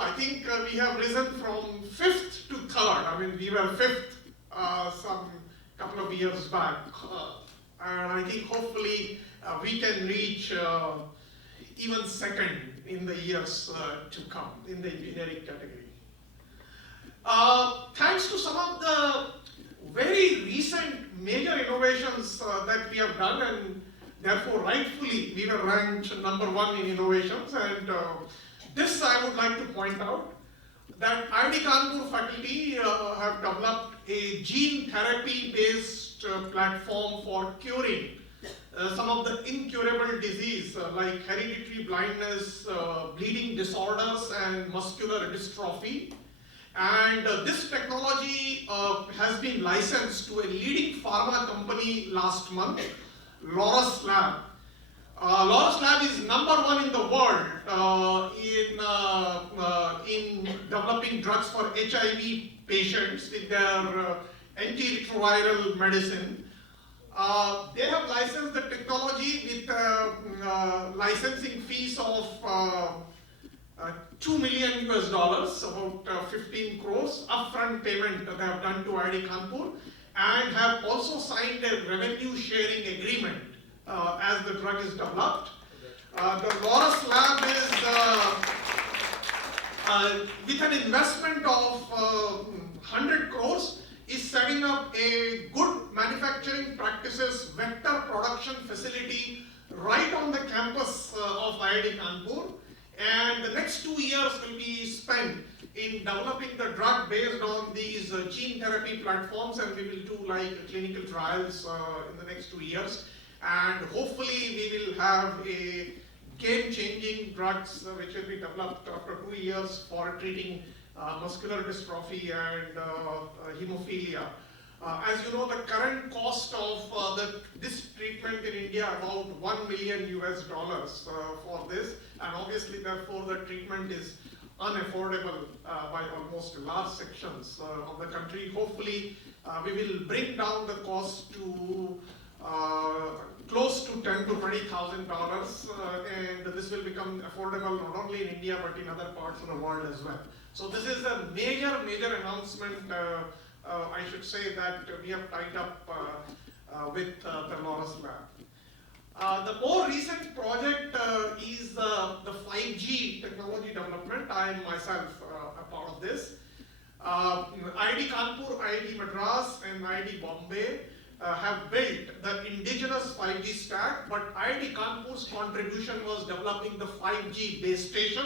I think we have risen from 5th to 3rd. I mean, we were 5th some couple of years back. And I think hopefully we can reach even second in the years to come in the engineering category. Thanks to some of the very recent major innovations that we have done, and therefore rightfully we were ranked number 1 in innovations, and this I would like to point out that IIT Kanpur faculty have developed a gene therapy based platform for curing some of the incurable disease like hereditary blindness, bleeding disorders and muscular dystrophy. And this technology has been licensed to a leading pharma company last month, Laurus Lab. Laurus Lab is number 1 in the world in developing drugs for HIV patients in their antiretroviral medicine. They have licensed the technology with licensing fees of $2 million US, about 15 crores upfront payment they have done to IIT Kanpur, and have also signed a revenue sharing agreement as the drug is developed. The Laurus Lab is with an investment of 100 crores is setting up a good manufacturing practices vector production facility right on the campus of IIT Kanpur. And the next 2 years will be spent in developing the drug based on these gene therapy platforms, and we will do like clinical trials in the next 2 years. And hopefully we will have a game-changing drugs which will be developed after 2 years for treating muscular dystrophy and hemophilia. As you know, the current cost of this treatment in India about $1 million US for this, and obviously therefore the treatment is unaffordable by almost large sections of the country. Hopefully we will bring down the cost to close to $10,000 to $20,000, and this will become affordable not only in India but in other parts of the world as well. So this is a major announcement. I should say that we have tied up with the Laurus Lab. The more recent project is the 5G technology development. I am myself a part of this. IIT Kanpur, IIT Madras and IIT Bombay have built the indigenous 5G stack, but IIT Kanpur's contribution was developing the 5G base station.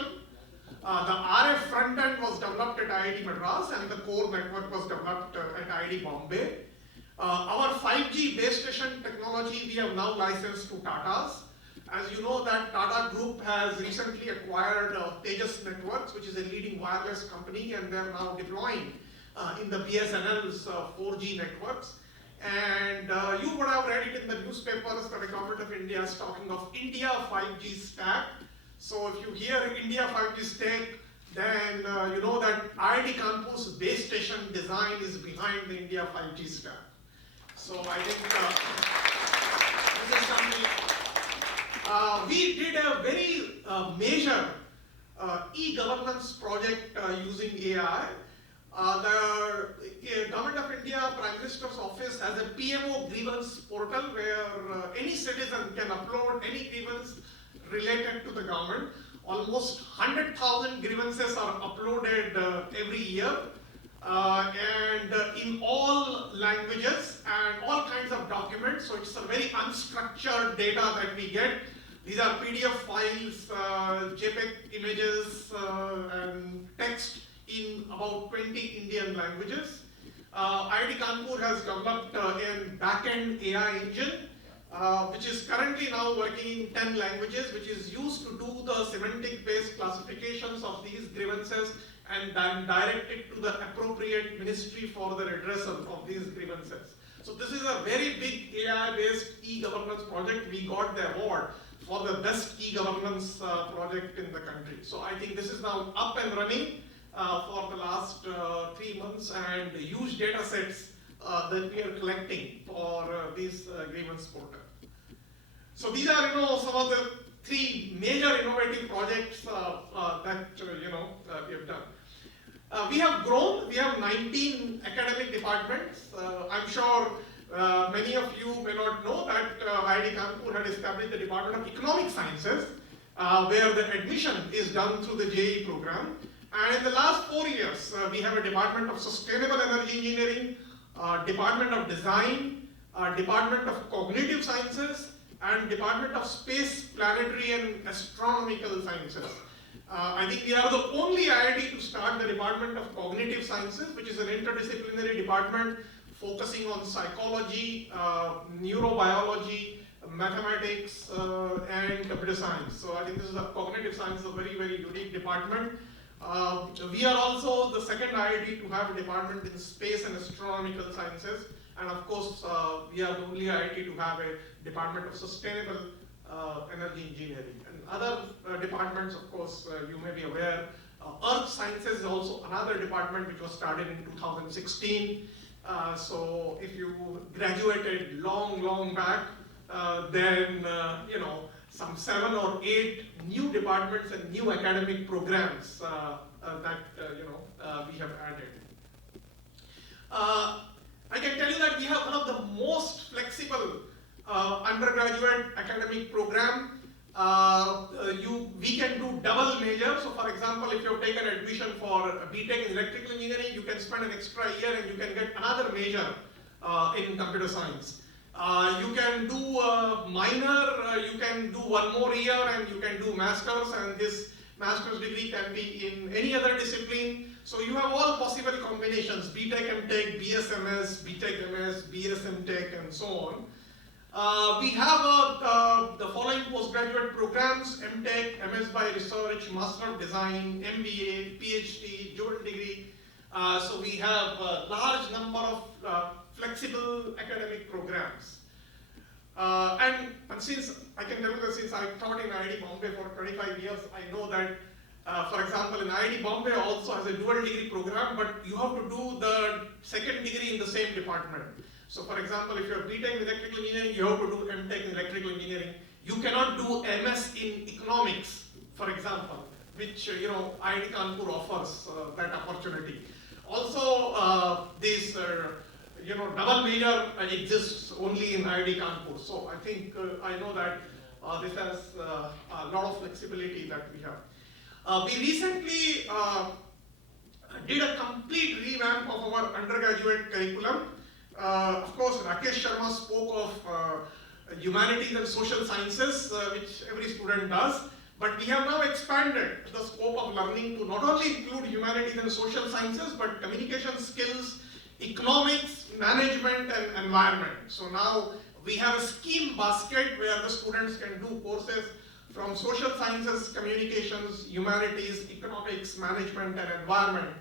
The RF front end was developed at IIT Madras and the core network was developed at IIT Bombay. Our 5G base station technology we have now licensed to Tata's. As you know that Tata Group has recently acquired Tejas Networks, which is a leading wireless company, and they are now deploying in the BSNL's 4G networks. And you would have read it in the newspapers that the government of India is talking of India 5G stack. So if you hear India 5G stack, then you know that IIT Kanpur's base station design is behind the India 5G stack. So I think this is something. We did a very major e-governance project using AI. The Government of India Prime Minister's Office has a PMO grievance portal where any citizen can upload any grievance related to the government. Almost 100,000 grievances are uploaded every year and in all languages and all kinds of documents. So it's a very unstructured data that we get. These are PDF files, JPEG images and text in about 20 Indian languages. IIT Kanpur has developed a back-end AI engine which is currently now working in 10 languages, which is used to do the semantic-based classifications of these grievances and then direct it to the appropriate ministry for the redressal of these grievances. So this is a very big AI-based e-governance project. We got the award for the best e-governance project in the country. So I think this is now up and running for the last 3 months, and huge data sets that we are collecting for these grievance portal. So these are, some of the 3 major innovative projects that we have done. We have grown. We have 19 academic departments. I'm sure many of you may not know that IIT Kanpur had established the Department of Economic Sciences where the admission is done through the JEE program. And in the last 4 years, we have a Department of Sustainable Energy Engineering, Department of Design, Department of Cognitive Sciences, and Department of Space, Planetary and Astronomical Sciences. I think we are the only IIT to start the Department of Cognitive Sciences, which is an interdisciplinary department focusing on psychology, neurobiology, mathematics, and computer science. So I think this is a cognitive science, a very, very unique department. We are also the second IIT to have a department in space and astronomical sciences. And of course, we are the only IIT to have a department of sustainable energy engineering. And other departments, of course, you may be aware, Earth Sciences is also another department which was started in 2016. So if you graduated long back, then some 7 or 8 new departments and new academic programs that we have added. I can tell you that we have one of the most flexible undergraduate academic program. We can do double major. So for example, if you have taken admission for BTech in electrical engineering, you can spend an extra year and you can get another major in computer science. You can do a minor, you can do 1 more year and you can do masters, and this master's degree can be in any other discipline. So you have all possible combinations, BTech MTech, BSMS, BTech MS, BSM Tech, and so on. We have the following postgraduate programs: MTech, MS by Research, Master of Design, MBA, PhD, dual degree. So we have a large number of flexible academic programs. And since I can tell you that since I taught in IIT Bombay for 25 years, I know that, for example, in IIT Bombay also has a dual degree program, but you have to do the second degree in the same department. So for example, if you have BTech in electrical engineering, you have to do MTech in electrical engineering. You cannot do MS in economics, for example, which IIT Kanpur offers that opportunity. Also, this double major exists only in IIT Kanpur. So I think I know that this has a lot of flexibility that we have. We recently did a complete revamp of our undergraduate curriculum. Of course, Rakesh Sharma spoke of humanities and social sciences, which every student does. But we have now expanded the scope of learning to not only include humanities and social sciences, but communication skills, economics, management, and environment. So now we have a scheme basket where the students can do courses from social sciences, communications, humanities, economics, management, and environment,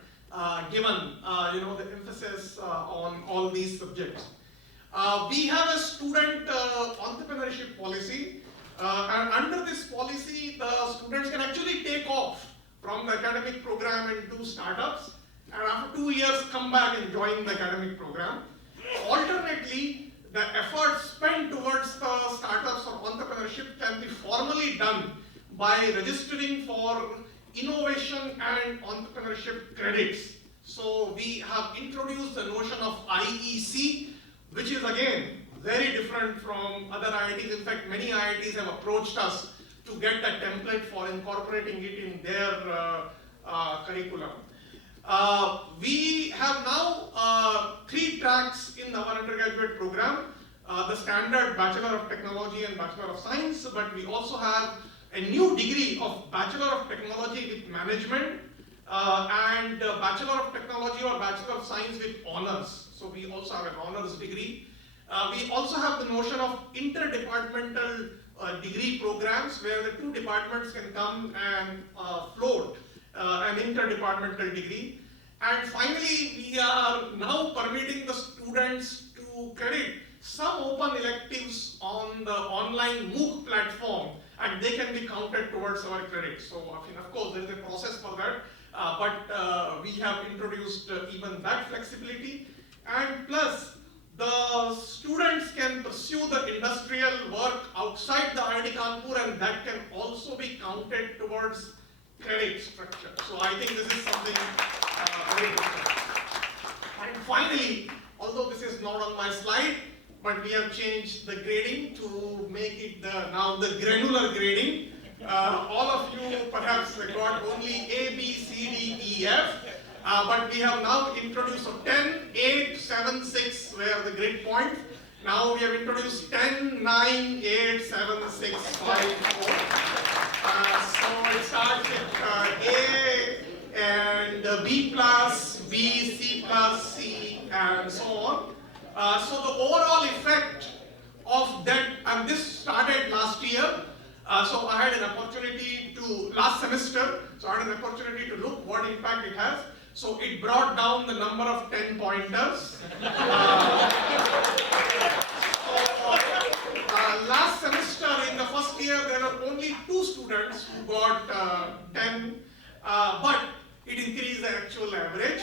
given the emphasis on all these subjects. We have a student entrepreneurship policy, and under this policy, the students can actually take off from the academic program and do startups, and after 2 years come back and join the academic program. Alternately, the effort spent towards the startups or entrepreneurship can be formally done by registering for innovation and entrepreneurship credits. So we have introduced the notion of IEC, which is again very different from other IITs. In fact, many IITs have approached us to get that template for incorporating it in their curriculum. We have now 3 tracks in our undergraduate program. The standard Bachelor of Technology and Bachelor of Science, but we also have a new degree of Bachelor of Technology with Management and Bachelor of Technology or Bachelor of Science with Honors. So we also have an honors degree. We also have the notion of interdepartmental degree programs where the 2 departments can come and float an interdepartmental degree. And finally, we are now permitting the students to credit some open electives on the online MOOC platform, and they can be counted towards our credit. So, of course, there is a process for that, but we have introduced even that flexibility. And plus, the students can pursue the industrial work outside the IIT Kanpur, and that can also be counted towards credit structure. So I think this is something very different. And finally, although this is not on my slide, but we have changed the grading to make it now the granular grading. All have got only A, B, C, D, E, F. But we have now introduced 10, 8, 7, 6 were the grid points. Now we have introduced 10, 9, 8, 7, 6, 5, 4. So it starts with A and B plus, B, C plus, C, and so on. So the overall effect of that, and this started last year. So I had an opportunity to, last semester, so I had an opportunity to look what impact it has. So it brought down the number of 10 pointers. Last semester in the first year there were only 2 students who got 10, but it increased the actual average.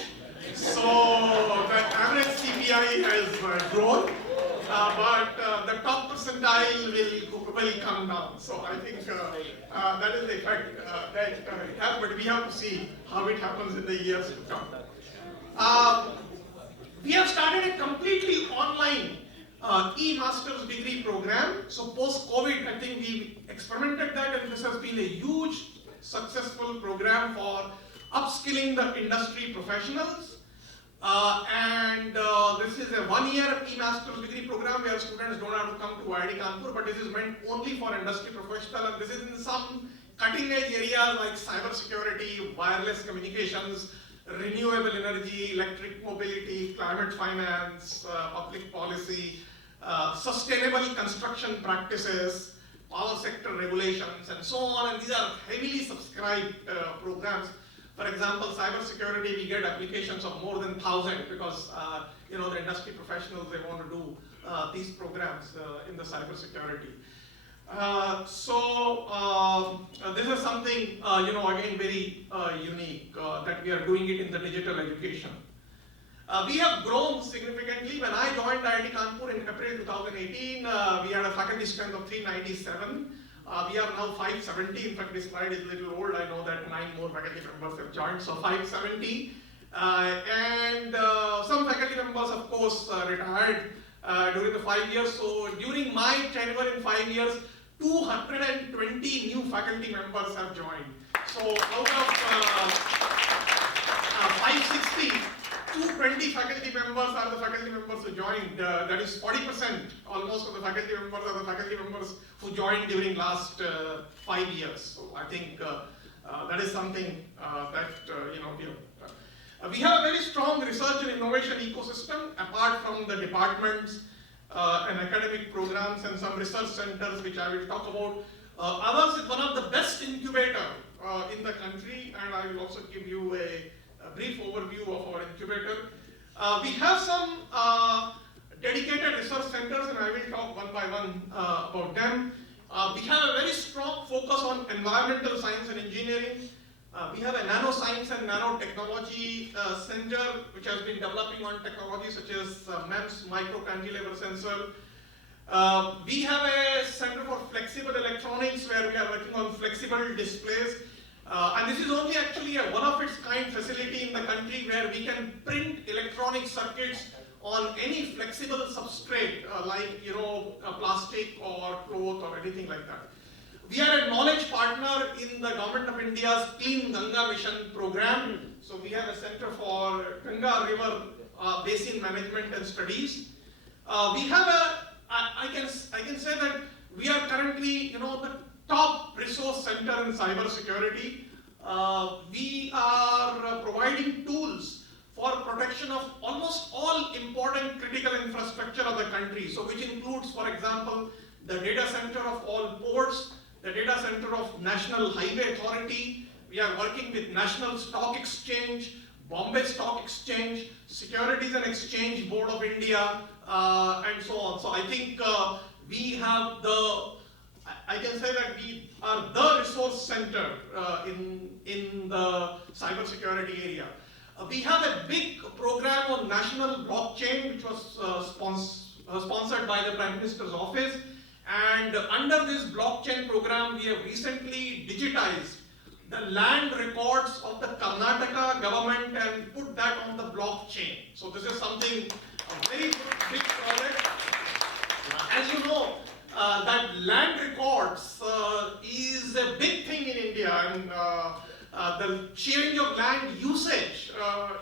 So the average CPI has grown, but the top percentile will come down. So I think that is the effect that it has, but we have to see how it happens in the years to come. We have started a completely online e-master's degree program. So post-COVID, I think we experimented that, and this has been a huge successful program for upskilling the industry professionals. This is a 1-year e-master's degree program where students don't have to come to IIT Kanpur, but this is meant only for industry professionals, and this is in some cutting-edge areas like cyber security, wireless communications, renewable energy, electric mobility, climate finance, public policy, sustainable construction practices, power sector regulations, and so on. And these are heavily subscribed programs. For example, cyber security, we get applications of more than 1,000 because the industry professionals, they want to do these programs in the cyber security. This is something again very unique that we are doing it in the digital education. We have grown significantly. When I joined IIT Kanpur in April 2018, we had a faculty strength of 397. We are now 570. In fact, this slide is a little old. I know that 9 more faculty members have joined, so 570. Some faculty members, of course, retired during the 5 years. So during my tenure in 5 years, 220 new faculty members have joined. So out of 560, 220 faculty members are the faculty members who joined. That is 40% almost of the faculty members are the faculty members who joined during last 5 years. So I think that is something that we have a very strong research and innovation ecosystem apart from the departments and academic programs and some research centers which I will talk about. Ours is one of the best incubator in the country, and I will also give you a brief overview of our incubator. We have some dedicated research centers, and I will talk one by one about them. We have a very strong focus on environmental science and engineering. We have a nanoscience and nanotechnology center which has been developing on technology such as MEMS micro-cantilever sensor. We have a center for flexible electronics where we are working on flexible displays. And this is only actually a one-of-its-kind facility in the country where we can print electronic circuits on any flexible substrate like plastic or cloth or anything like that. We are a knowledge partner in the Government of India's Clean Ganga Mission program. So we have a center for Ganga River Basin Management and Studies. We have I can say that we are currently the top resource center in cyber security. We are providing tools for protection of almost all important critical infrastructure of the country. So which includes, for example, the data center of all ports, the data center of National Highway Authority. We are working with National Stock Exchange, Bombay Stock Exchange, Securities and Exchange Board of India, and so on. So I think we have I can say that we are the resource center in the cybersecurity area. We have a big program on national blockchain which was sponsored by the Prime Minister's office. And under this blockchain program, we have recently digitized the land records of the Karnataka government and put that on the blockchain. So this is something, a very big project. As you know, that land records is a big thing in India. area, and the change of land usage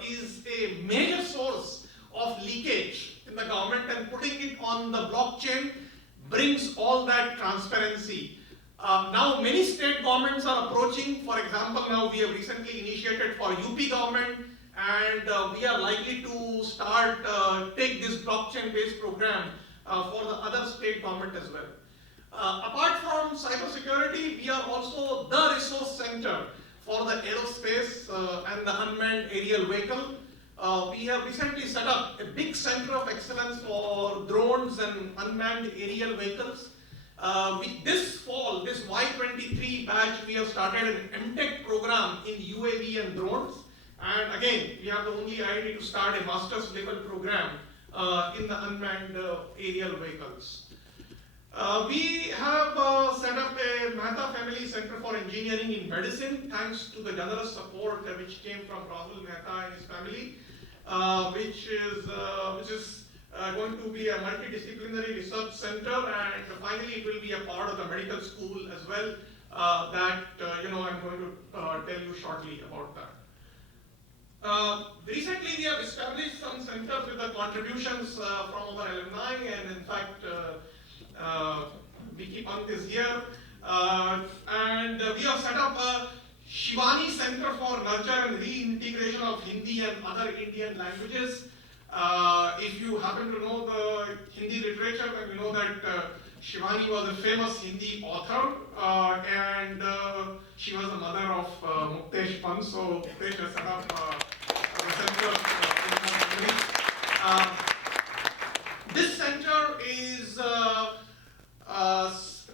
is a major source of leakage in the government, and putting it on the blockchain brings all that transparency. Now many state governments are approaching. For example, now we have recently initiated for UP government, and we are likely to start take this blockchain based program for the other state government as well. Apart from cybersecurity, we are also the resource center for the aerospace and the unmanned aerial vehicle. We have recently set up a big center of excellence for drones and unmanned aerial vehicles. This fall, this Y23 batch, we have started an MTech program in UAV and drones. And again, we are the only IIT to start a master's level program in the unmanned aerial vehicles. We have set up a Mehta Family Center for Engineering in Medicine, thanks to the generous support which came from Rahul Mehta and his family, which is going to be a multidisciplinary research center, and finally it will be a part of the medical school as well. That I'm going to tell you shortly about that. Recently we have established some centers with the contributions from our alumni, and in fact Vicky Pant is here, and we have set up a Shivani Center for Nurture and Reintegration of Hindi and other Indian languages. If you happen to know the Hindi literature, then you know that Shivani was a famous Hindi author, and she was the mother of Muktesh Pant, so Muktesh has set up the center in her memory. This center is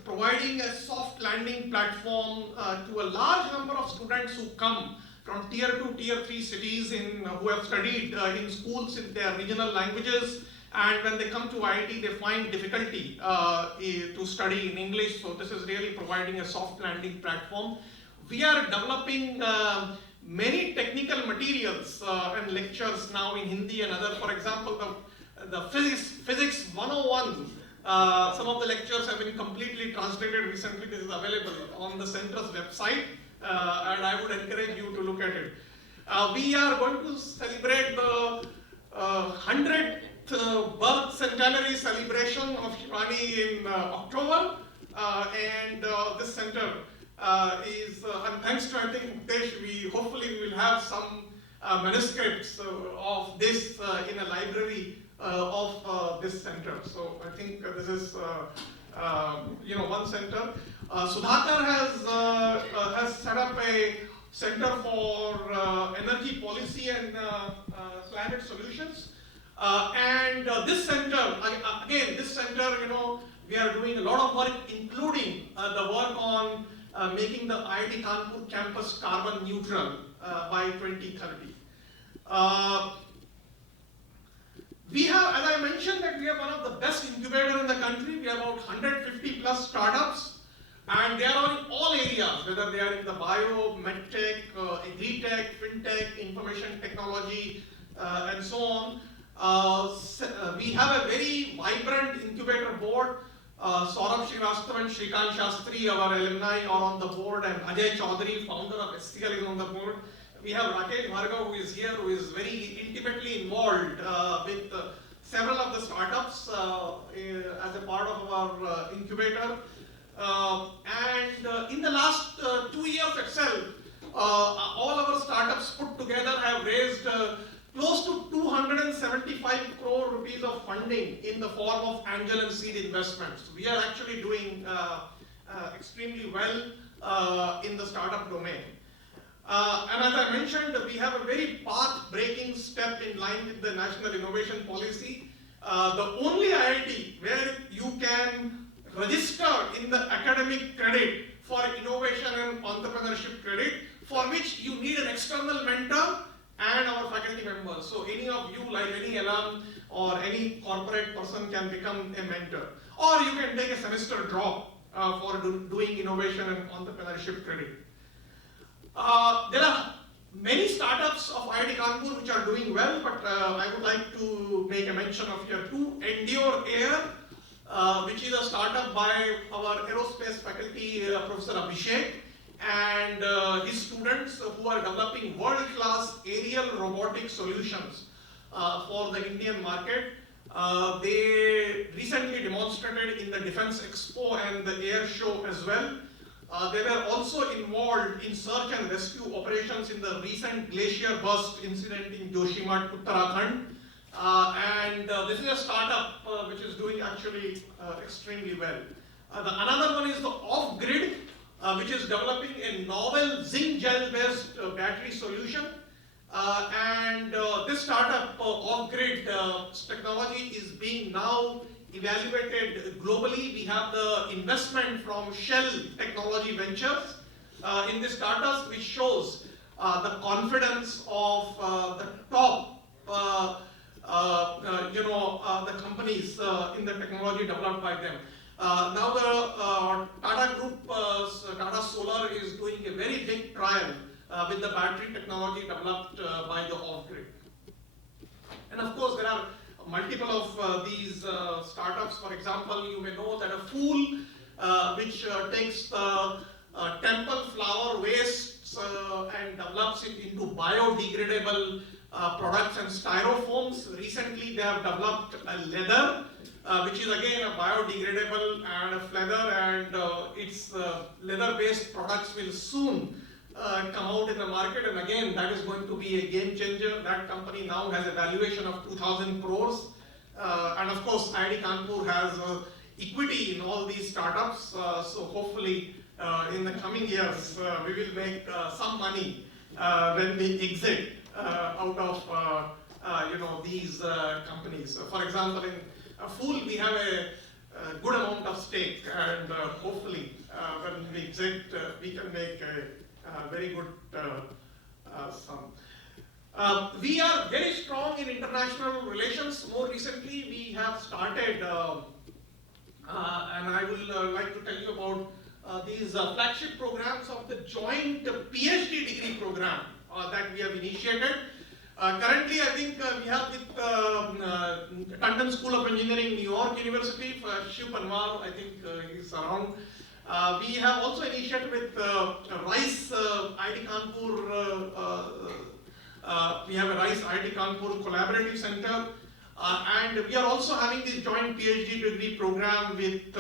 providing a soft landing platform to a large number of students who come from tier 2, tier 3 cities who have studied in schools in their regional languages, and when they come to IIT they find difficulty to study in English, so this is really providing a soft landing platform. We are developing many technical materials and lectures now in Hindi and other. For example, the physics 101, some of the lectures have been completely translated recently. This is available on the center's website, and I would encourage you to look at it. We are going to celebrate the 100th birth centenary celebration of Shivani in October, and this center is, and thanks to I think Muktesh, we hopefully will have some manuscripts of this in a library of this center. So I think this is one center. Sudhakar has set up a center for energy policy and climate solutions. And this center, again, this center, we are doing a lot of work, including the work on making the IIT Kanpur campus carbon neutral by 2030. We have, as I mentioned, that we have one of the best incubators in the country. We have about 150 plus startups, and they are in all areas, whether they are in the bio, medtech, agri-tech, fintech, information technology, and so on. We have a very vibrant incubator board. Saurabh Srivastava and Shrikant Shastri, our alumni, are on the board, and Ajay Chaudhary, founder of SCL, is on the board. We have Rakesh Bhargav, who is here, who is very intimately involved with several of the startups as a part of our incubator. And in the last 2 years itself, all our startups put together have raised close to 275 crore rupees of funding in the form of angel and seed investments. We are actually doing extremely well in the startup domain. And as I mentioned, we have a very path-breaking step in line with the National Innovation Policy. The only IIT where you can register in the academic credit for innovation and entrepreneurship credit, for which you need an external mentor and our faculty members. So any of you, like any alum or any corporate person, can become a mentor. Or you can take a semester drop for doing innovation and entrepreneurship credit. There are many startups of IIT Kanpur which are doing well, but I would like to make a mention of here two. Endure Air, which is a startup by our aerospace faculty, Professor Abhishek, and are developing world-class aerial robotic solutions for the Indian market. They recently demonstrated in the Defense Expo and the Air Show as well. They were also involved in search and rescue operations in the recent glacier burst incident in Joshimath, Uttarakhand. This is a startup which is doing actually extremely well. Another one is the Off-Grid, which is developing a novel zinc gel-based battery solution. This startup, Off-Grid technology, is being now evaluated globally. We have the investment from Shell Technology Ventures in this startup, which shows the confidence of the top the companies in the technology developed by them. Now the Tata Group, Tata Solar is doing a very big trial with the battery technology developed by the Off-Grid. And of course there are multiple of these startups. For example, you may know that a Fool which takes temple flower wastes and develops it into biodegradable products and styrofoams. Recently they have developed a leather which is again a biodegradable and a leather, and its leather-based products will soon come out in the market, and again that is going to be a game changer. That company now has a valuation of 2,000 crores, and of course IIT Kanpur has equity in all these startups, so hopefully in the coming years we will make some money when we exit out of these companies. For example, in Fool we have a good amount of stake, and hopefully when we exit we can make a very good sum. We are very strong in international relations. More recently we have started and I will like to tell you about these flagship programs of the joint PhD degree program that we have initiated. Currently, I think we have with London School of Engineering, New York University, for Shiv Panwar, I think he's around. We have also initiated with RICE IIT Kanpur, we have a RICE IIT Kanpur Collaborative Center, and we are also having this joint PhD degree program with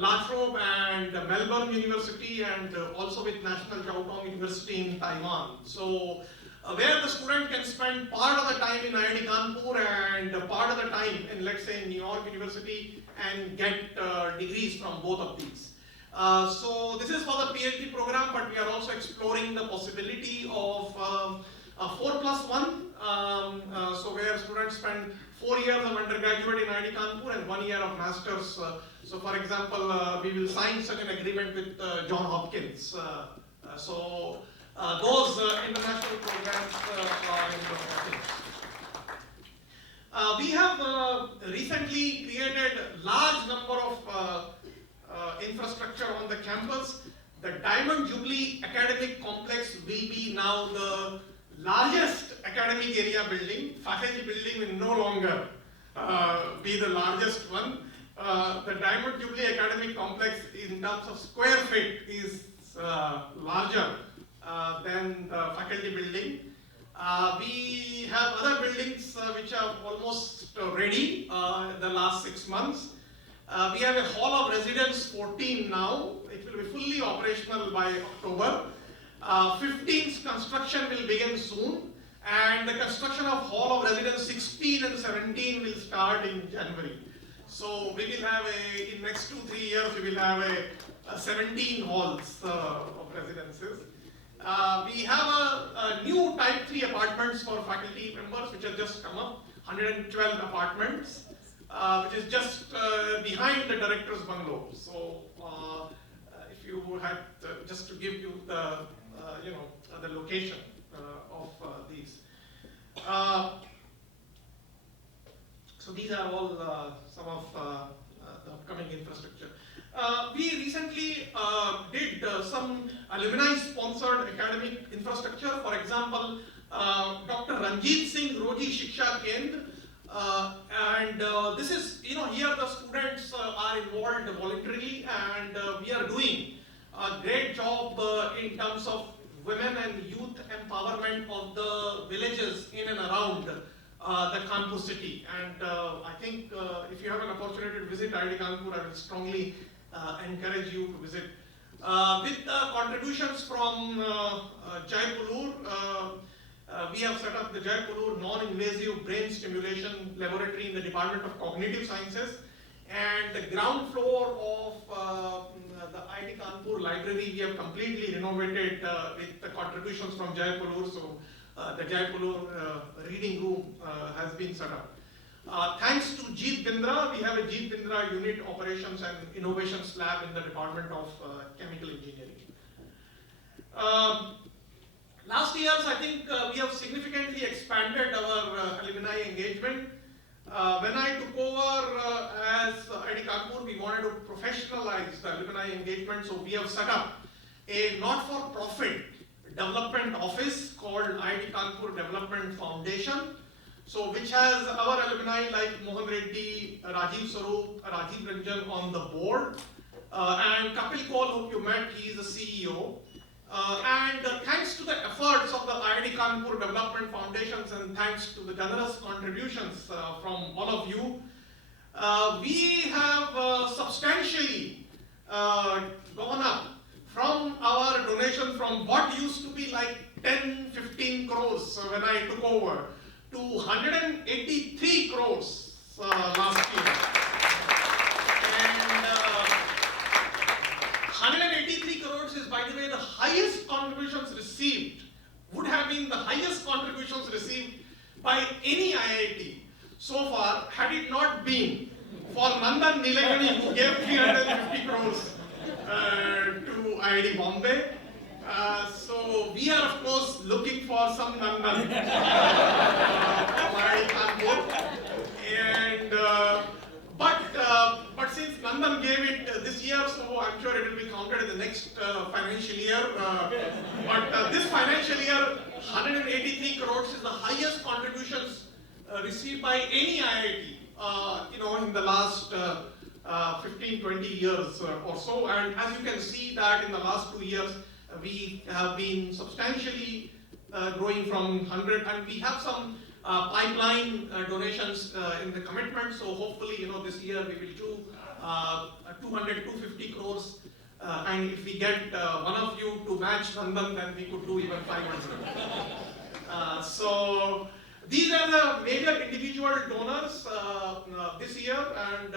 La Trobe and Melbourne University, and also with National Chiao Tong University in Taiwan. So where the student can spend part of the time in IIT Kanpur and part of the time in, let's say, New York University, and get degrees from both of these. So this is for the PhD program, but we are also exploring the possibility of 4+1, so where students spend 4 years of undergraduate in IIT Kanpur and 1 year of masters. So for example, we will sign such an agreement with John Hopkins. Those international programs are in the works. We have recently created a large number of infrastructure on the campus. The Diamond Jubilee Academic Complex will be now the largest academic area building. Faculty building will no longer be the largest one. The Diamond Jubilee Academic Complex in terms of square feet is larger than the faculty building. We have other buildings which are almost ready in the last 6 months. We have a Hall of Residence 14 now. It will be fully operational by October. 15's construction will begin soon, and the construction of Hall of Residence 16 and 17 will start in January. So we will have in next 2-3 years, we will have 17 halls of residences. We have a new Type 3 apartments for faculty members which have just come up, 112 apartments, which is just behind the director's bungalow. So if you had just to give you the the location of these. So these are all some of the upcoming infrastructure. We recently did some alumni-sponsored academic infrastructure. For example, Dr. Ranjit Singh Roji Shiksha Kendra, and this is, here the students are involved voluntarily, and we are doing a great job in terms of women and youth empowerment of the villages in and around the Kanpur city. And I think if you have an opportunity to visit IIT Kanpur, I will strongly encourage you to visit. With the contributions from Jaipur, we have set up the Jaipur non-invasive brain stimulation laboratory in the Department of Cognitive Sciences. And the ground floor of the IIT Kanpur library, we have completely renovated with the contributions from Jaipur. So the Jaipur reading room has been set up. Thanks to Jeet Bindra, we have a Jeet Bindra Unit Operations and Innovations Lab in the Department of Chemical Engineering. Last years, I think we have significantly expanded our alumni engagement. When I took over as IIT Kanpur, we wanted to professionalize the alumni engagement, so we have set up a not-for-profit development office called IIT Kanpur Development Foundation, so which has our alumni like Mohan Reddy, Rajiv Sarup, Rajiv Ranjan on the board, and Kapil Kaul, whom you met, he is the CEO. And thanks to the efforts of the IIT Kanpur Development Foundations and thanks to the generous contributions from all of you, we have substantially gone up from our donation from what used to be like 10-15 crores when I took over to 183 crores last year. And 183 crores is, by the way, the highest contributions received, would have been the highest contributions received by any IIT so far, had it not been for Nandan Nilekani, who gave 350 crores to IIT Bombay. So we are, of course, looking for some Nandan from IIT Kanpur. And but since Nandan gave it this year, so I'm sure it will be counted in the next financial year. But this financial year, 183 crores is the highest contributions received by any IIT, in the last 15-20 years or so. And as you can see that in the last 2 years, we have been substantially growing from 100, and we have some pipeline donations in the commitment. So hopefully, this year we will do 200-250 crores. And if we get one of you to match Nandan, then we could do even 500. So these are the major individual donors this year, and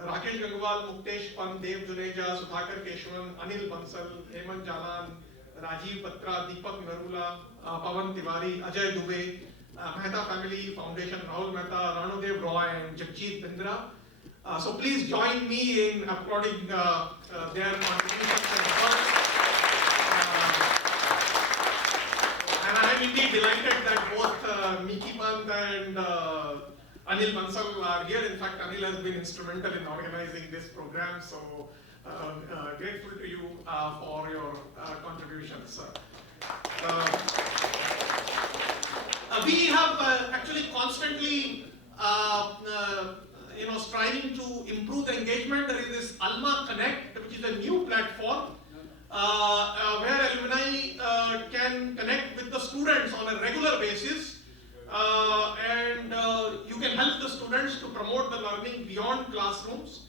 Rakesh Gangwal, Muktesh Pant, Dev Juneja, Sudhakar Keshwan, Anil Bansal, Hemant Jalan, Rajiv Patra, Deepak Narula, Pawan Tiwari, Ajay Dubey, Mehta Family Foundation, Rahul Mehta, Ranudev Roy, and Jagjit Bindra. So please join me in applauding their contributions and efforts. And I am indeed delighted that both Miki Pant and Anil Bansal are here. In fact, Anil has been instrumental in organizing this program. So grateful to you for your contributions. We have actually constantly striving to improve the engagement. There is this Alma Connect, which is a new platform where alumni can connect with the students on a regular basis, and you can help the students to promote the learning beyond classrooms,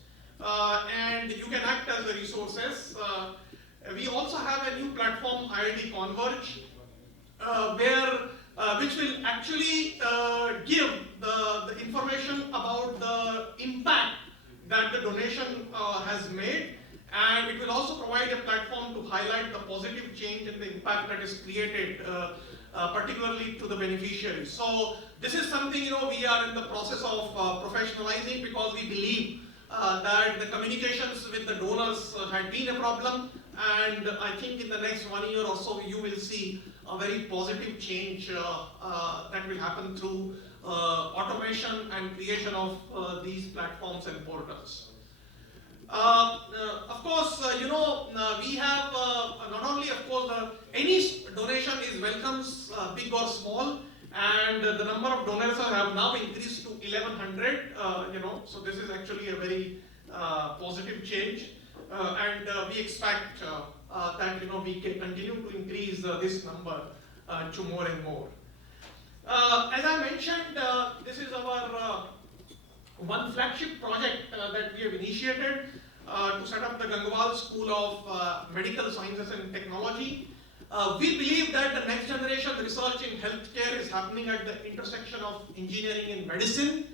and you can act as the resources. We also have a new platform, IIT Converge, which will actually give the information about the impact that the donation has made, and it will also provide a platform to highlight the positive change and the impact that is created, particularly to the beneficiaries. So this is something we are in the process of professionalizing, because we believe that the communications with the donors had been a problem, and I think in the next 1 year or so you will see a very positive change that will happen through automation and creation of these platforms and portals. Of course, we have not only, of course, any donation is welcome, big or small, and the number of donors have now increased to 1,100. So this is actually a very positive change, and we expect that we can continue to increase this number to more and more. As I mentioned, this is our one flagship project that we have initiated to set up the Gangwal School of Medical Sciences and Technology. We believe that the next generation research in healthcare is happening at the intersection of engineering and medicine.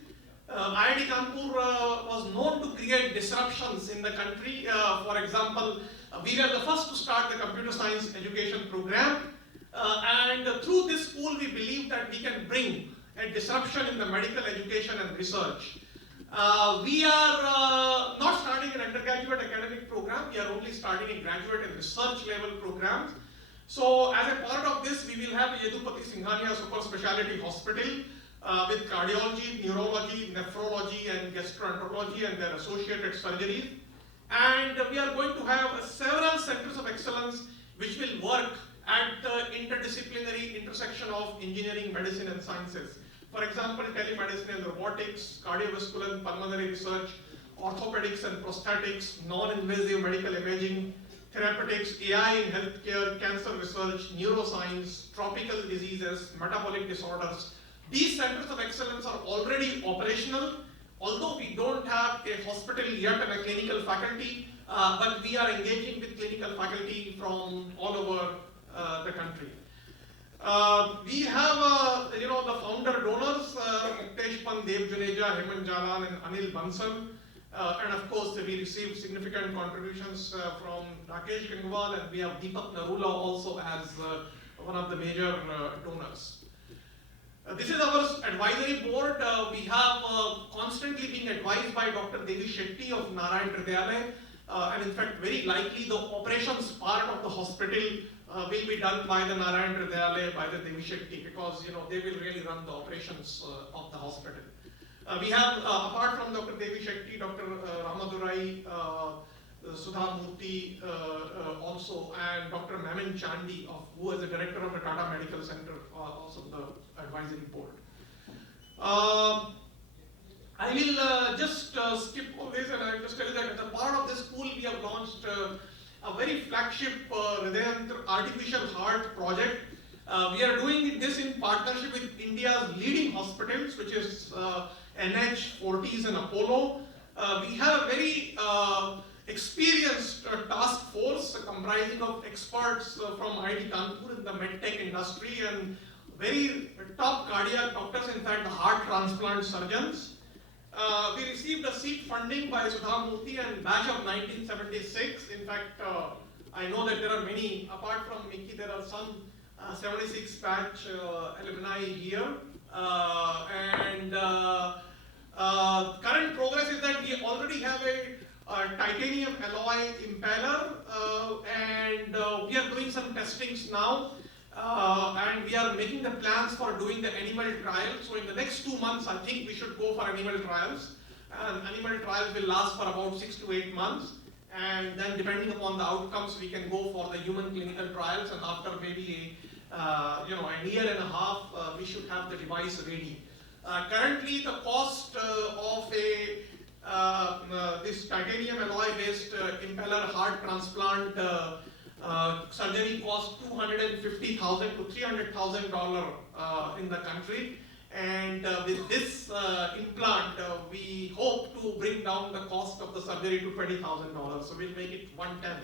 IIT Kanpur was known to create disruptions in the country. For example, we were the first to start the computer science education program. And through this school, we believe that we can bring a disruption in the medical education and research. We are not starting an undergraduate academic program, we are only starting a graduate and research level programs. So as a part of this, we will have Yedupati Singhania Super Speciality Hospital with cardiology, neurology, nephrology and gastroenterology and their associated surgeries. And we are going to have several centers of excellence which will work at the interdisciplinary intersection of engineering, medicine and sciences. For example, telemedicine and robotics, cardiovascular and pulmonary research, orthopedics and prosthetics, non-invasive medical imaging, therapeutics, AI in healthcare, cancer research, neuroscience, tropical diseases, metabolic disorders. These centers of excellence are already operational, although we don't have a hospital yet and a clinical faculty, but we are engaging with clinical faculty from all over the country. We have, the founder donors, Muktesh Pant, Dev Juneja, Hemant Jalan and Anil Bansal. And of course, we received significant contributions from Rakesh Gangwal, and we have Deepak Narula also as one of the major donors. This is our advisory board. We have constantly been advised by Dr. Devi Shetty of Narayan Hridayalaya, and in fact, very likely the operations part of the hospital will be done by the Narayan Hridayalaya, by the Devi Shetty, because they will really run the operations of the hospital. We have, apart from Dr. Devi Shetty, Dr. Ramadurai, Sudha Murthy also, and Dr. Mamin Chandi, who is the director of the Tata Medical Center, also the advisory board. I will just skip all this, and I will just tell you that as a part of this school, we have launched a very flagship artificial heart project. We are doing this in partnership with India's leading hospitals, which is NH, Fortis and Apollo. We have a very experienced task force comprising of experts from IIT Kanpur in the medtech industry and very top cardiac doctors, in fact the heart transplant surgeons. We received a seed funding by Sudha Murthy and batch of 1976. In fact, I know that there are many, apart from Mickey, there are some 76 batch alumni here. Current progress is that we already have a titanium alloy impeller, and we are doing some testings now. And we are making the plans for doing the animal trials. So in the next 2 months, I think we should go for animal trials. And animal trials will last for about 6 to 8 months. And then depending upon the outcomes, we can go for the human clinical trials. And after maybe a year and a half, we should have the device ready. Currently, the cost of this titanium alloy-based impeller heart transplant surgery costs $250,000 to $300,000 in the country, and with this implant, we hope to bring down the cost of the surgery to $20,000. So we'll make it 1/10.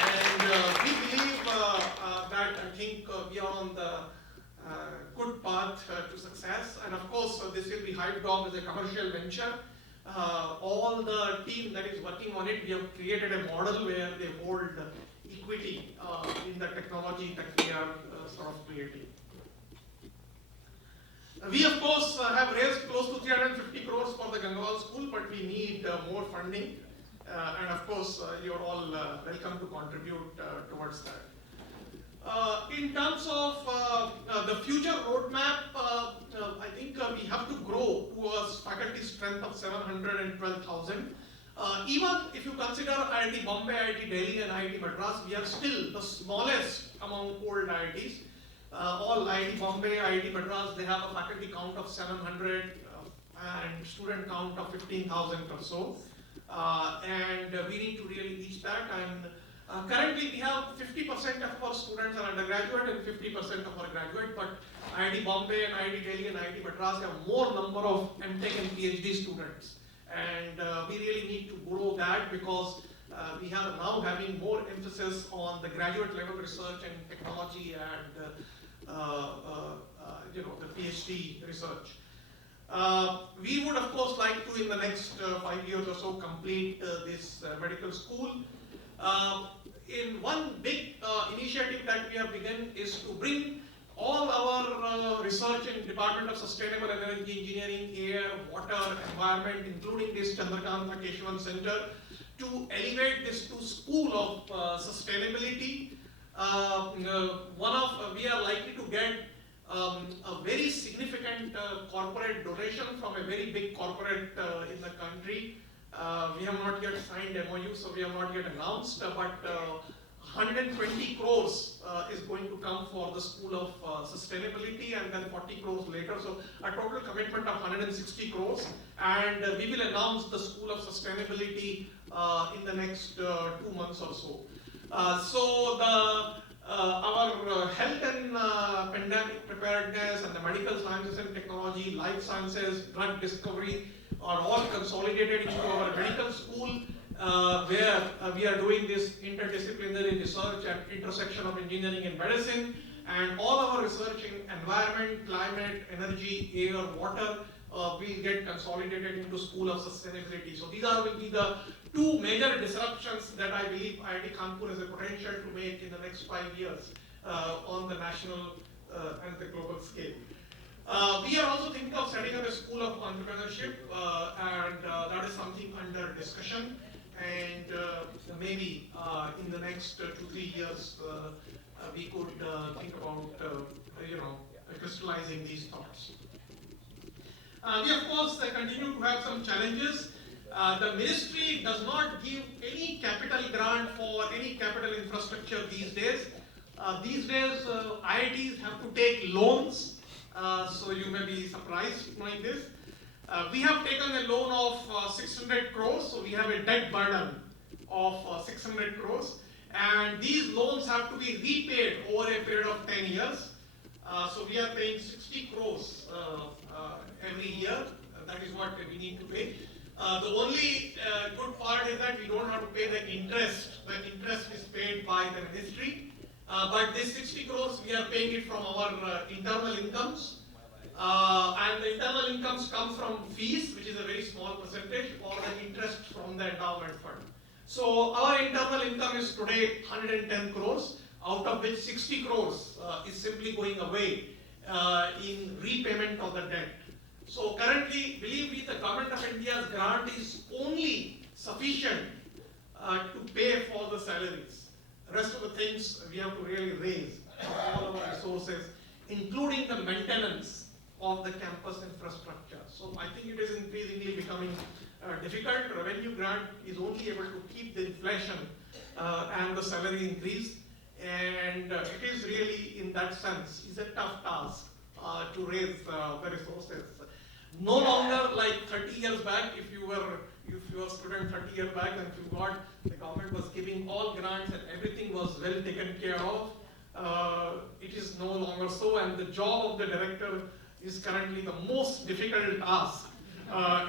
And we believe that I think we are on the good path to success. And of course, this will be hyped up as a commercial venture. All the team that is working on it, we have created a model where they hold equity in the technology that we are sort of creating. We of course have raised close to 350 crores for the Gangwal school, but we need more funding. And of course, you're all welcome to contribute towards that. In terms of the future roadmap, I think we have to grow to a faculty strength of 712,000. Even if you consider IIT Bombay, IIT Delhi and IIT Madras, we are still the smallest among old IITs. All IIT Bombay, IIT Madras, they have a faculty count of 700 and student count of 15,000 or so. and we need to really reach that. And currently we have 50% of our students are undergraduate and 50% of our graduate, but IIT Bombay and IIT Delhi and IIT Madras have more number of MTech and PhD students. And we really need to grow that because we are now having more emphasis on the graduate level research and technology and the PhD research. We would of course like to in the next 5 years or so complete this medical school. In one big initiative that we have begun is to bring all our research in Department of Sustainable Energy Engineering, Air, Water, Environment, including this Chandrakanta Keshavan Center, to elevate this to School of Sustainability. We are likely to get a very significant corporate donation from a very big corporate in the country. We have not yet signed MOU, so we have not yet announced, but 120 crores is going to come for the School of Sustainability and then 40 crores later. So a total commitment of 160 crores. And we will announce the School of Sustainability in the next 2 months or so. Our health and pandemic preparedness and the medical sciences and technology, life sciences, drug discovery are all consolidated into our medical school, where we are doing this interdisciplinary research at intersection of engineering and medicine, and all our research in environment, climate, energy, air, water will get consolidated into School of Sustainability. So these will be the two major disruptions that I believe IIT Kanpur has a potential to make in the next 5 years on the national and the global scale. We are also thinking of setting up a School of Entrepreneurship, and that is something under discussion. And maybe in the next 2-3 years, we could think about crystallizing these thoughts. We of course continue to have some challenges. The ministry does not give any capital grant for any capital infrastructure these days. IITs have to take loans, so you may be surprised knowing this. We have taken a loan of 600 crores, so we have a debt burden of 600 crores. And these loans have to be repaid over a period of 10 years. So we are paying 60 crores every year. That is what we need to pay. The only good part is that we don't have to pay the interest. The interest is paid by the ministry. But this 60 crores, we are paying it from our internal incomes. And the internal incomes come from fees, which is a very small percentage, or the interest from the endowment fund. So our internal income is today 110 crores, out of which 60 crores is simply going away in repayment of the debt. So currently, believe me, the government of India's grant is only sufficient to pay for the salaries. The rest of the things we have to really raise all our resources, including the maintenance of the campus infrastructure. So I think it is increasingly becoming difficult. Revenue grant is only able to keep the inflation and the salary increase. And it is really, in that sense, is a tough task to raise the resources. No longer like 30 years back, if you were a student 30 years back, and if you got, the government was giving all grants and everything was well taken care of. It is no longer so, and the job of the director is currently the most difficult task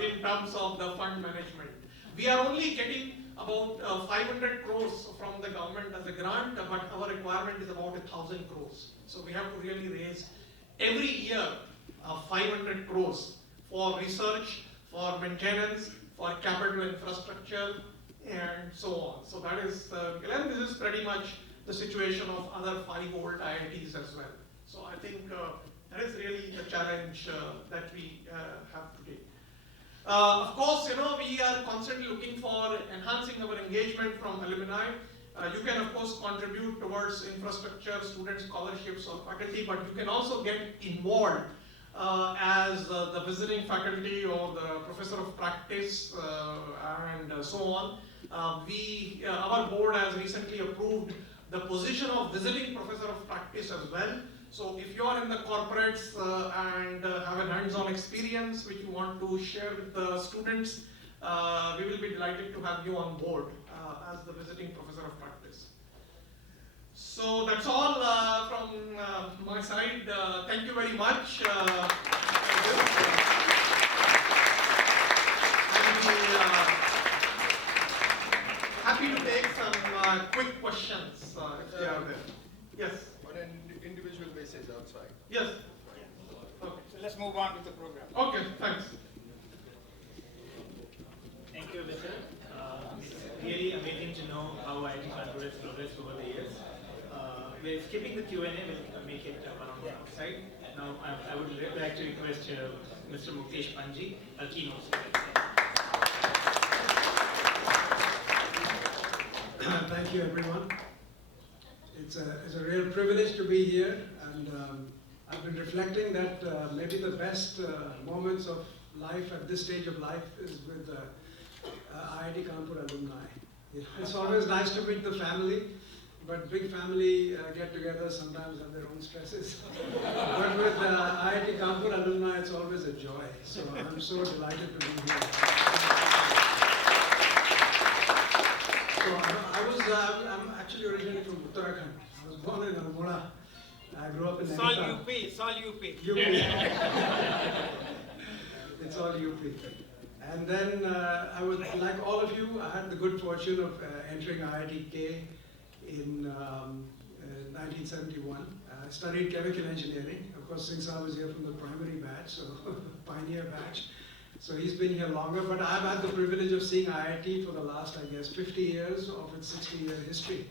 in terms of the fund management. We are only getting about 500 crores from the government as a grant, but our requirement is about 1,000 crores. So we have to really raise every year 500 crores for research, for maintenance, for capital infrastructure, and so on. So that is, and this is pretty much the situation of other 5 old IITs as well. So I think that is really the challenge that we have today. Of course, we are constantly looking for enhancing our engagement from alumni. You can of course contribute towards infrastructure, student scholarships or faculty, but you can also get involved as the visiting faculty or the professor of practice and so on. Our board has recently approved the position of visiting professor of practice as well. So if you are in the corporates and have a hands-on experience which you want to share with the students, we will be delighted to have you on board as the visiting professor of practice. So that's all from my side. Thank you very much. Happy to take some quick questions if they are there. Yes. On an individual basis outside. Yes. Okay. So let's move on with the program. Okay, thanks. Thank you, Mr. It's really amazing to know how IIT Kanpur has progressed over the years. We're skipping the Q&A, we'll make it around the outside. Now, I would like to request Mr. Muktesh Panji, a keynote speaker. Thank you, everyone. It's a real privilege to be here, and I've been reflecting that maybe the best moments of life at this stage of life is with IIT Kanpur alumni. It's always nice to meet the family, but big family get-togethers sometimes have their own stresses. But with IIT Kanpur alumni, it's always a joy. So I'm so delighted to be here. So I'm actually originally from Uttarakhand. I was born in Alumni. I grew up in It's all UP, it's all UP. It's all UP. And then I was, like all of you, I had the good fortune of entering IIT K in 1971. I studied chemical engineering, of course, since I was here from the primary batch, so pioneer batch. So he's been here longer, but I've had the privilege of seeing IIT for the last, I guess, 50 years of its 60-year history.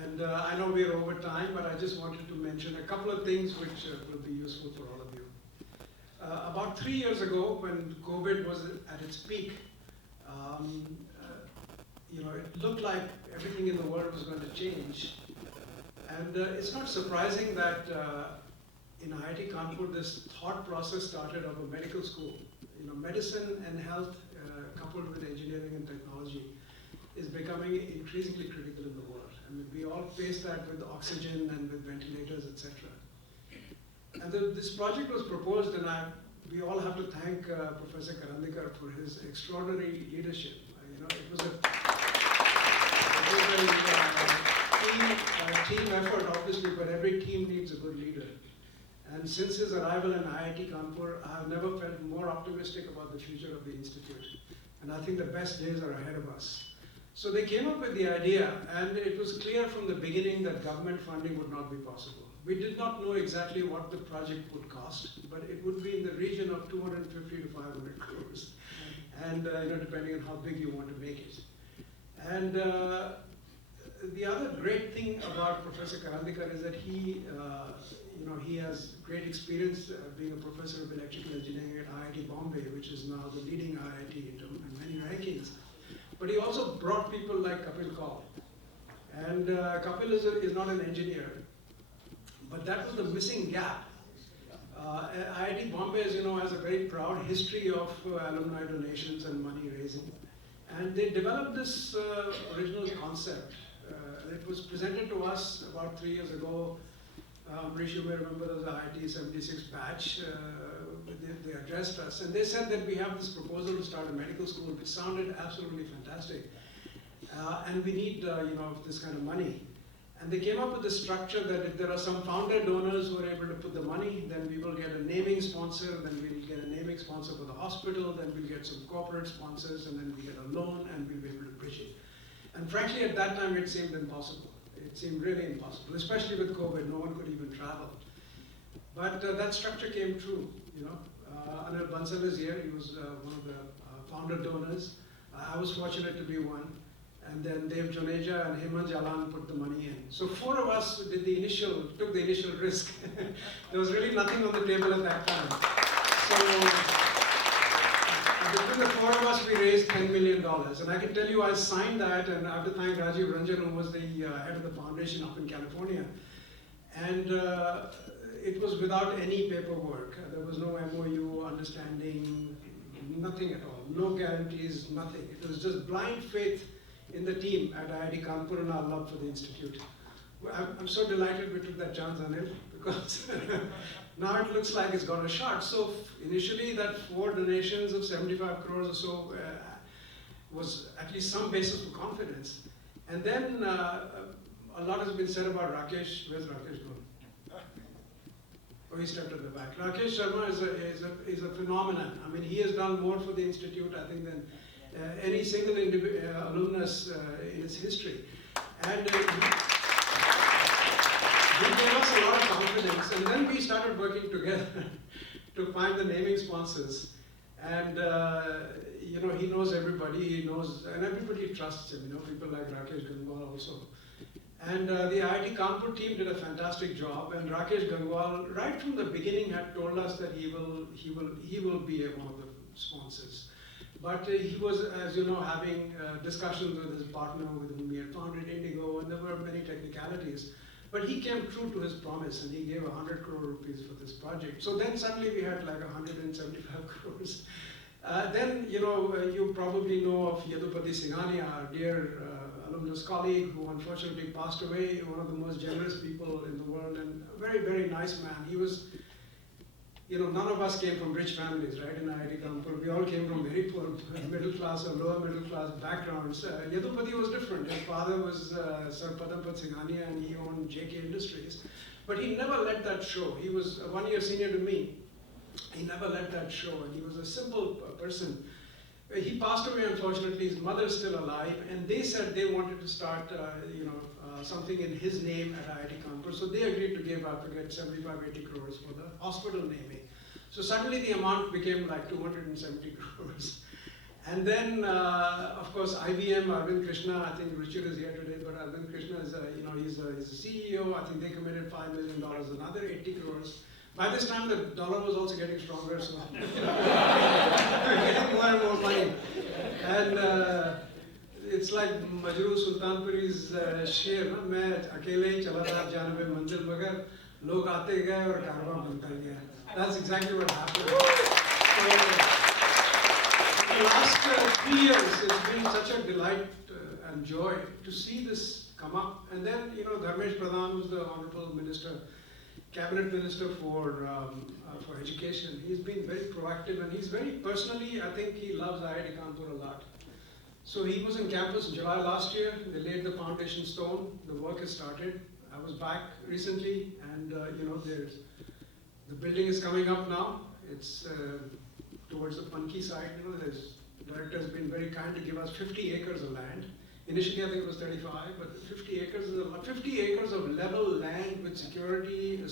And I know we're over time, but I just wanted to mention a couple of things which will be useful for all of you. About 3 years ago, when COVID was at its peak, it looked like everything in the world was going to change. And it's not surprising that in IIT Kanpur, this thought process started of a medical school. Medicine and health, coupled with engineering and technology, is becoming increasingly critical in the world. I mean, we all face that with oxygen and with ventilators, etc. And this project was proposed, and we all have to thank Professor Karandikar for his extraordinary leadership. It was a team effort, obviously, but every team needs a good leader. And since his arrival in IIT Kanpur, I have never felt more optimistic about the future of the institute. And I think the best days are ahead of us. So they came up with the idea, and it was clear from the beginning that government funding would not be possible. We did not know exactly what the project would cost, but it would be in the region of 250 to 500 crores, and depending on how big you want to make it. And the other great thing about Professor Karandikar is that he has great experience being a professor of electrical engineering at IIT Bombay, which is now the leading IIT in many rankings. But he also brought people like Kapil Kaul. And Kapil is not an engineer, but that was the missing gap. IIT Bombay, as you know, has a very proud history of alumni donations and money raising. And they developed this original concept. It was presented to us about 3 years ago. Amrish, you may remember there was an IIT 76 batch. They addressed us, and they said that we have this proposal to start a medical school, which sounded absolutely fantastic. And we need this kind of money. And they came up with this structure that if there are some founder donors who are able to put the money, then we will get a naming sponsor, then we'll get a naming sponsor for the hospital, then we'll get some corporate sponsors, and then we get a loan, and we'll be able to bridge it. And frankly, at that time, it seemed impossible. It seemed really impossible, especially with COVID. No one could even travel. But that structure came true. Anil Bansal is here. He was one of the founder donors. I was fortunate to be one. And then Dev Joneja and Hemant Jalan put the money in. So 4 of us took the initial risk. There was really nothing on the table at that time. So between the 4 of us, we raised $10 million. And I can tell you, I signed that, and I have to thank Rajiv Ranjan, who was the head of the foundation up in California. And it was without any paperwork. There was no MOU, understanding, nothing at all. No guarantees, nothing. It was just blind faith in the team at IIT Kanpur and our love for the institute. Well, I'm so delighted we took that chance, Anil, because now it looks like it's got a shot. So initially that 4 donations of 75 crores or so was at least some basis for confidence. And then a lot has been said about Rakesh. Where's Rakesh gone? Oh, he stepped at the back. Rakesh Sharma is a phenomenon. I mean, he has done more for the institute, I think, than any single alumnus in its history. And he gave us a lot of confidence, and then we started working together to find the naming sponsors. And you know, he knows everybody, he knows, and everybody trusts him. You know, people like Rakesh Gangwal also. And the IIT Kanpur team did a fantastic job. And Rakesh Gangwal, right from the beginning, had told us that he will be one of the sponsors. But he was, as you know, having discussions with his partner, with whom he had founded Indigo, and there were many technicalities. But he came true to his promise, and he gave 100 crore rupees for this project. So then suddenly we had like 175 crores. Then, you know, you probably know of Yadupati Singhania, our dear alumnus colleague, who unfortunately passed away, one of the most generous people in the world, and a very, very nice man. He was, you know, none of us came from rich families, right, in IIT Kanpur. We all came from very poor, middle class or lower middle class backgrounds. Yadupati was different. His father was Sir Padampat Singhania, and he owned JK Industries. But he never let that show. He was 1 year senior to me. He never let that show, and he was a simple person. He passed away, unfortunately. His mother is still alive, and they said they wanted to start, something in his name at IIT Kanpur. So they agreed to give, I forget, 75, 80 crores for the hospital naming. So suddenly the amount became like 270 crores. And then, of course, IBM, Arvind Krishna, I think Richard is here today, but Arvind Krishna is, he's a CEO. I think they committed $5 million, another 80 crores. By this time, the dollar was also getting stronger, so getting more and more money. And it's like Majroo Sultanpuri's शेर ना मैं अकेले ही चला था जानबे मंजिल मगर लोग आते गए और कारवां बनता गया. That's exactly what happened. So, the last 3 years, it's been such a delight and joy to see this come up. And then, you know, Dharmesh Pradhan, who's the Honorable Minister, Cabinet Minister for Education, he's been very proactive, and he's very personally, I think he loves IIT Kanpur a lot. So he was in campus in July last year. They laid the foundation stone. The work has started. I was back recently, and the building is coming up now. It's towards the Panki side. You know, the director has been very kind to give us 50 acres of land. Initially, I think it was 35, but 50 acres is 50 acres of level land with security,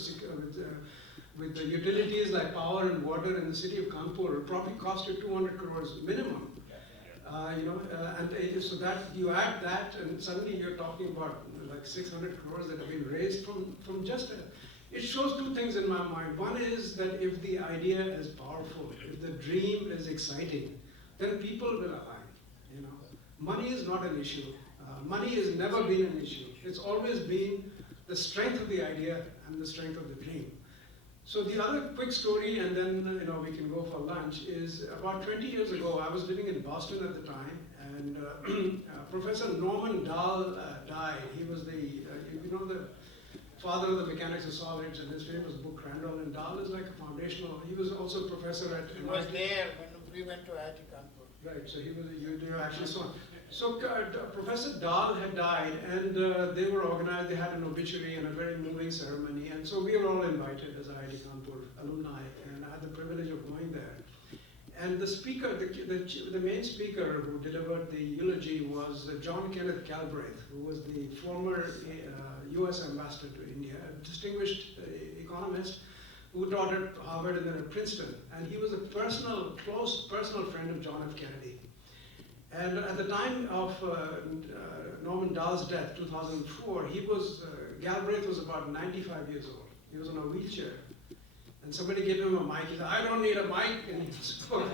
with the utilities like power and water in the city of Kanpur. It probably cost you 200 crores minimum. So that you add that, and suddenly you're talking about like 600 crores that have been raised from just it shows two things in my mind. One is that if the idea is powerful, if the dream is exciting, then people will align. You know, money is not an issue. Money has never been an issue. It's always been the strength of the idea and the strength of the dream. So the other quick story, and then we can go for lunch, is about 20 years ago, I was living in Boston at the time, and Professor Norman Dahl died. He was the father of the mechanics of solids, and his famous book Randall and Dahl is like a foundational. He was also a professor at. He was there when we went to IIT Kanpur. Right. So he was. You actually saw. So Professor Dahl had died, and they were organized. They had an obituary and a very moving ceremony, and so we were all invited as IIT Kanpur alumni, and I had the privilege of going there. And the speaker, the main speaker who delivered the eulogy was John Kenneth Galbraith, who was the former U.S. ambassador to India, a distinguished economist who taught at Harvard and then at Princeton. And he was a close personal friend of John F. Kennedy. And at the time of Norman Dahl's death, 2004, Galbraith was about 95 years old. He was in a wheelchair. And somebody gave him a mic. He said, "I don't need a mic." And he spoke.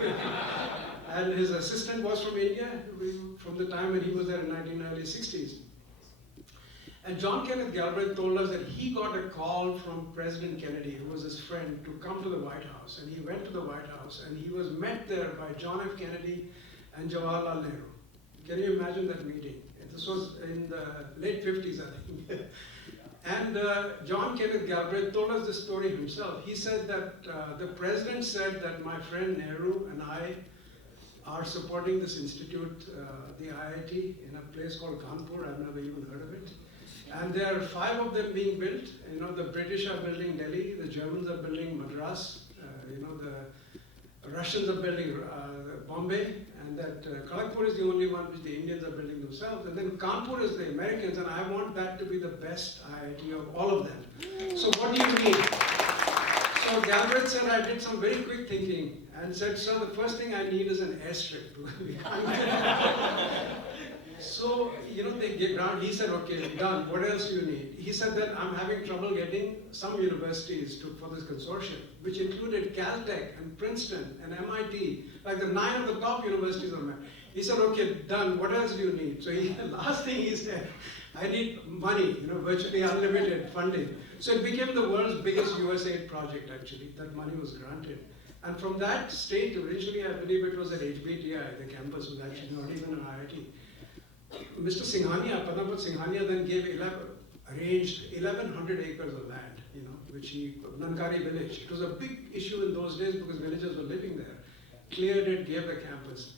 And his assistant was from India from the time when he was there in the early 60s. And John Kenneth Galbraith told us that he got a call from President Kennedy, who was his friend, to come to the White House. And he went to the White House, and he was met there by John F. Kennedy and Jawaharlal Nehru. Can you imagine that meeting? This was in the late 50s, I think. And John Kenneth Galbraith told us this story himself. He said that the president said that my friend Nehru and I are supporting this institute, the IIT, in a place called Kanpur. I've never even heard of it. And there are 5 of them being built. You know, the British are building Delhi, the Germans are building Madras, the Russians are building Bombay, and that Kharagpur is the only one which the Indians are building themselves. And then Kanpur is the Americans, and I want that to be the best IIT of all of them. So what do you need? So Galbraith said, I did some very quick thinking and said, sir, the first thing I need is an airstrip. So, you know, they gave ground. He said, okay, done. What else do you need? He said that I'm having trouble getting some universities for this consortium, which included Caltech and Princeton and MIT, like the 9 of the top universities are met. He said, okay, done. What else do you need? So the last thing he said, I need money, you know, virtually unlimited funding. So it became the world's biggest USAID project, actually. That money was granted. And from that state, originally, I believe it was at HBTI, the campus was actually not even an IIT. Mr. Singhania, Padmapat Singhania then arranged 1,100 acres of land, you know, which Nankari village. It was a big issue in those days because villagers were living there. Cleared it, gave the campus.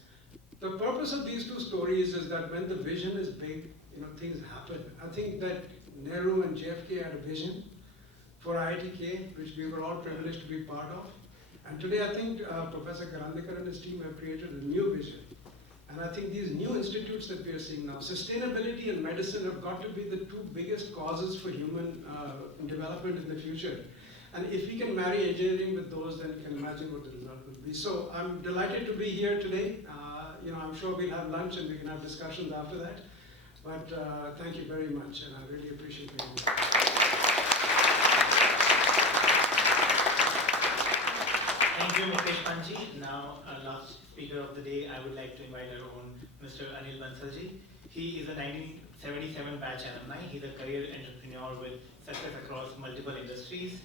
The purpose of these 2 stories is that when the vision is big, you know, things happen. I think that Nehru and JFK had a vision for IITK, which we were all privileged to be part of. And today I think Professor Karandikar and his team have created a new vision. And I think these new institutes that we are seeing now, sustainability and medicine have got to be the 2 biggest causes for human development in the future. And if we can marry engineering with those, then you can imagine what the result will be. So I'm delighted to be here today. You know, I'm sure we'll have lunch and we can have discussions after that. But thank you very much, and I really appreciate it. Thank you, Mukesh Panji. Now, our last speaker of the day, I would like to invite our own Mr. Anil Bansalji. He is a 1977 batch alumni. He's a career entrepreneur with success across multiple industries.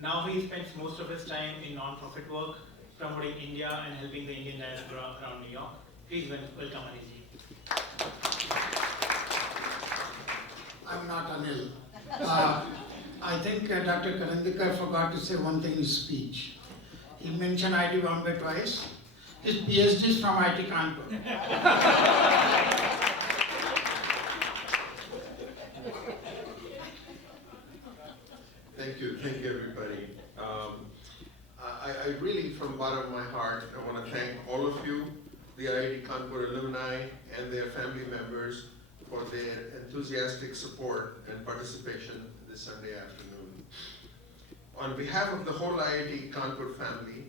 Now he spends most of his time in non-profit work, promoting India and helping the Indian diaspora around New York. Please welcome Anilji. I'm not Anil. I think Dr. Karandikar forgot to say one thing in his speech. He mentioned IIT Bombay twice. His PhD is from IIT Kanpur. Thank you everybody. I really, from the bottom of my heart, I want to thank all of you, the IIT Kanpur alumni and their family members for their enthusiastic support and participation this Sunday afternoon. On behalf of the whole IIT Kanpur family,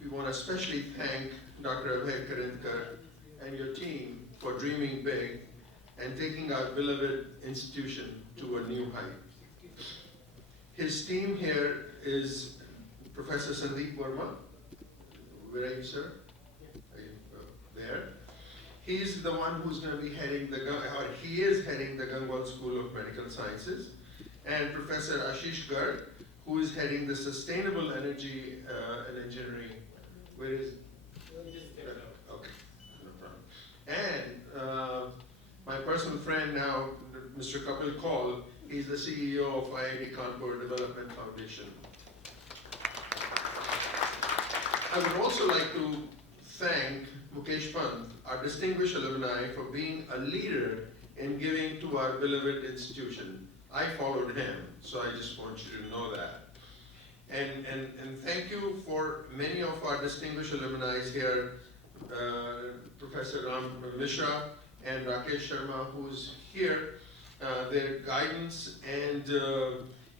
we want to especially thank Dr. Abhay Karindkar and your team for dreaming big and taking our beloved institution to a new height. His team here is Professor Sandeep Verma. Where are you, sir? Are you there? He's the one who's going to be heading he is heading the Gangwal School of Medical Sciences, and Professor Ashish Garg, who is heading the Sustainable Energy and Engineering. Where is? Okay, no problem. And my personal friend now, Mr. Kapil Kaul, he's the CEO of IIT Kanpur Development Foundation. I would also like to thank Mukesh Pant, our distinguished alumni, for being a leader in giving to our beloved institution. I followed him, so I just want you to know that. And thank you for many of our distinguished alumni here, Professor Ram Mishra and Rakesh Sharma, who's here. Their guidance and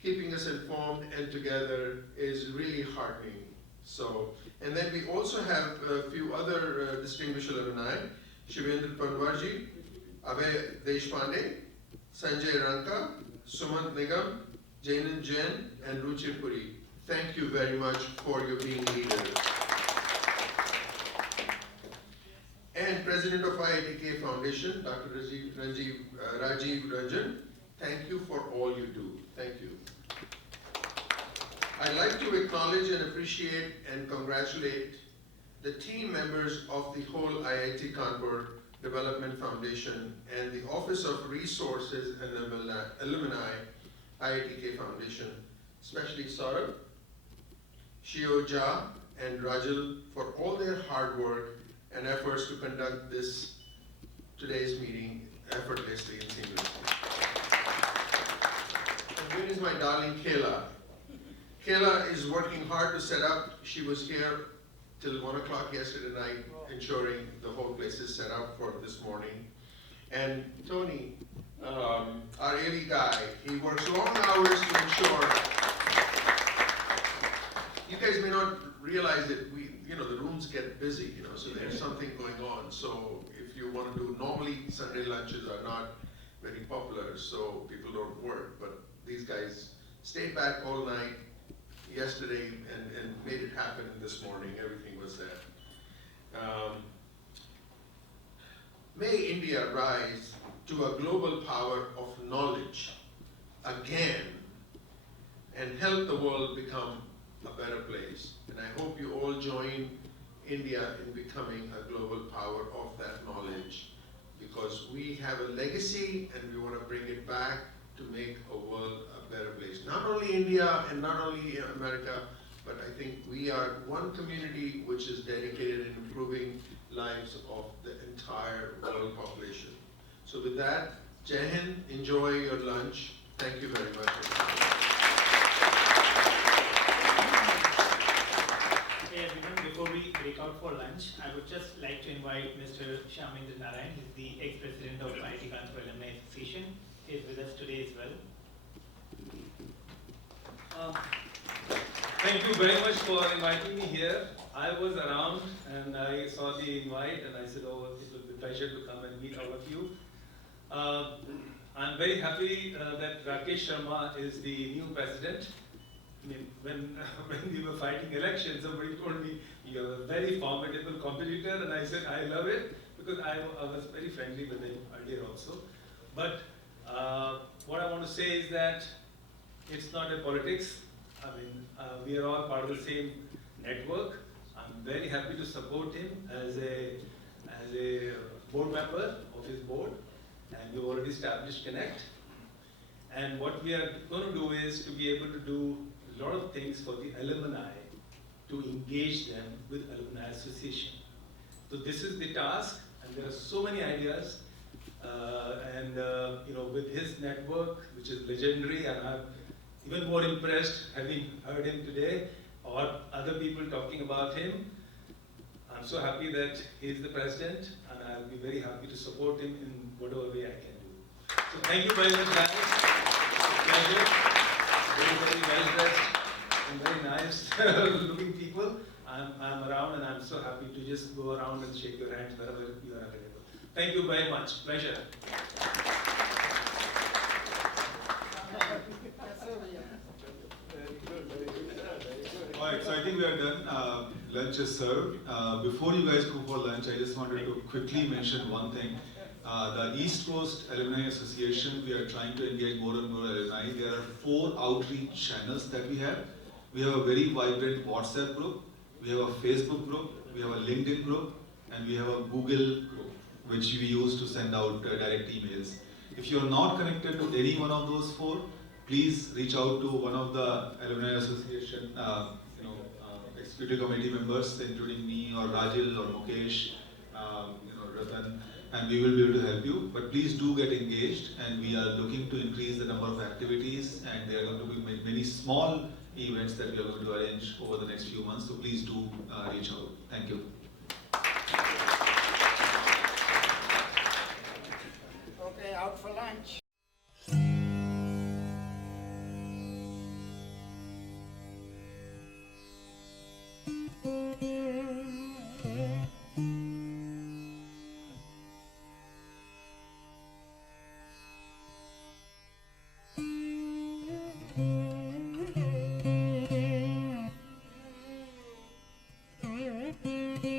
keeping us informed and together is really heartening. So, and then we also have a few other distinguished alumni: Shivendra Panwarji, Abhay Deshpande, Sanjay Ranka, Sumant Nigam, Jainan Jain, and Ruchir Puri. Thank you very much for your being leaders. And President of IITK Foundation, Dr. Rajiv Ranjan, thank you for all you do. Thank you. I'd like to acknowledge and appreciate and congratulate the team members of the whole IIT Kanpur Development Foundation and the Office of Resources and Alumni IITK Foundation, especially Saurabh, Shioja, and Rajal for all their hard work and efforts to conduct today's meeting effortlessly and seamlessly. And here is my darling Kayla. Kayla is working hard to set up. She was here till 1 o'clock yesterday night, ensuring the whole place is set up for this morning. And Tony, our AV guy, he works long hours to ensure. You guys may not realize it. The rooms get busy, so there's something going on. So if you want to do, normally Sunday lunches are not very popular, so people don't work. But these guys stayed back all night yesterday and made it happen this morning. Everything was there. May India rise to a global power of knowledge again and help the world become a better place. And I hope you all join India in becoming a global power of that knowledge, because we have a legacy and we want to bring it back to make a world a better place. Not only India and not only America, but I think we are one community which is dedicated in improving lives of the entire world population. So with that, Jai Hind, enjoy your lunch. Thank you very much. Hey everyone, before we break out for lunch, I would just like to invite Mr. Shamendra Narayan. He's the ex-president of IIT Kanpur Alumni Association. He is with us today as well. Thank you very much for inviting me here. I was around and I saw the invite and I said, oh, it will be a pleasure to come and meet all of you. I'm very happy that Rakesh Sharma is the new president. I mean, when we were fighting elections, somebody told me, you're a very formidable competitor, and I said, I love it, because I was very friendly with him earlier also. But what I want to say is that it's not a politics. I mean, we are all part of the same network. I'm very happy to support him as a board member of his board, and we've already established Connect. And what we are going to do is to be able to do a lot of things for the alumni, to engage them with Alumni Association. So this is the task, and there are so many ideas. With his network, which is legendary, and I'm even more impressed having heard him today, or other people talking about him. I'm so happy that he's the president, and I'll be very happy to support him in whatever way I can do. So thank you very much, guys. Pleasure. Very, very well dressed and very nice looking people. I'm around, and I'm so happy to just go around and shake your hands wherever you are available. Thank you very much. Pleasure. Alright, so I think we are done. Lunch is served. Before you guys go for lunch, I just wanted to quickly mention one thing. The East Coast Alumni Association, we are trying to engage more and more alumni. There are 4 outreach channels that we have. We have a very vibrant WhatsApp group, we have a Facebook group, we have a LinkedIn group, and we have a Google group, which we use to send out direct emails. If you are not connected to any one of those 4, please reach out to one of the Alumni Association executive committee members, including me or Rajil or Mukesh, Ratan, and we will be able to help you. But please do get engaged, and we are looking to increase the number of activities, and there are going to be many small events that we are going to arrange over the next few months. So please do reach out. Thank you. Okay, out for lunch. Mm-hmm.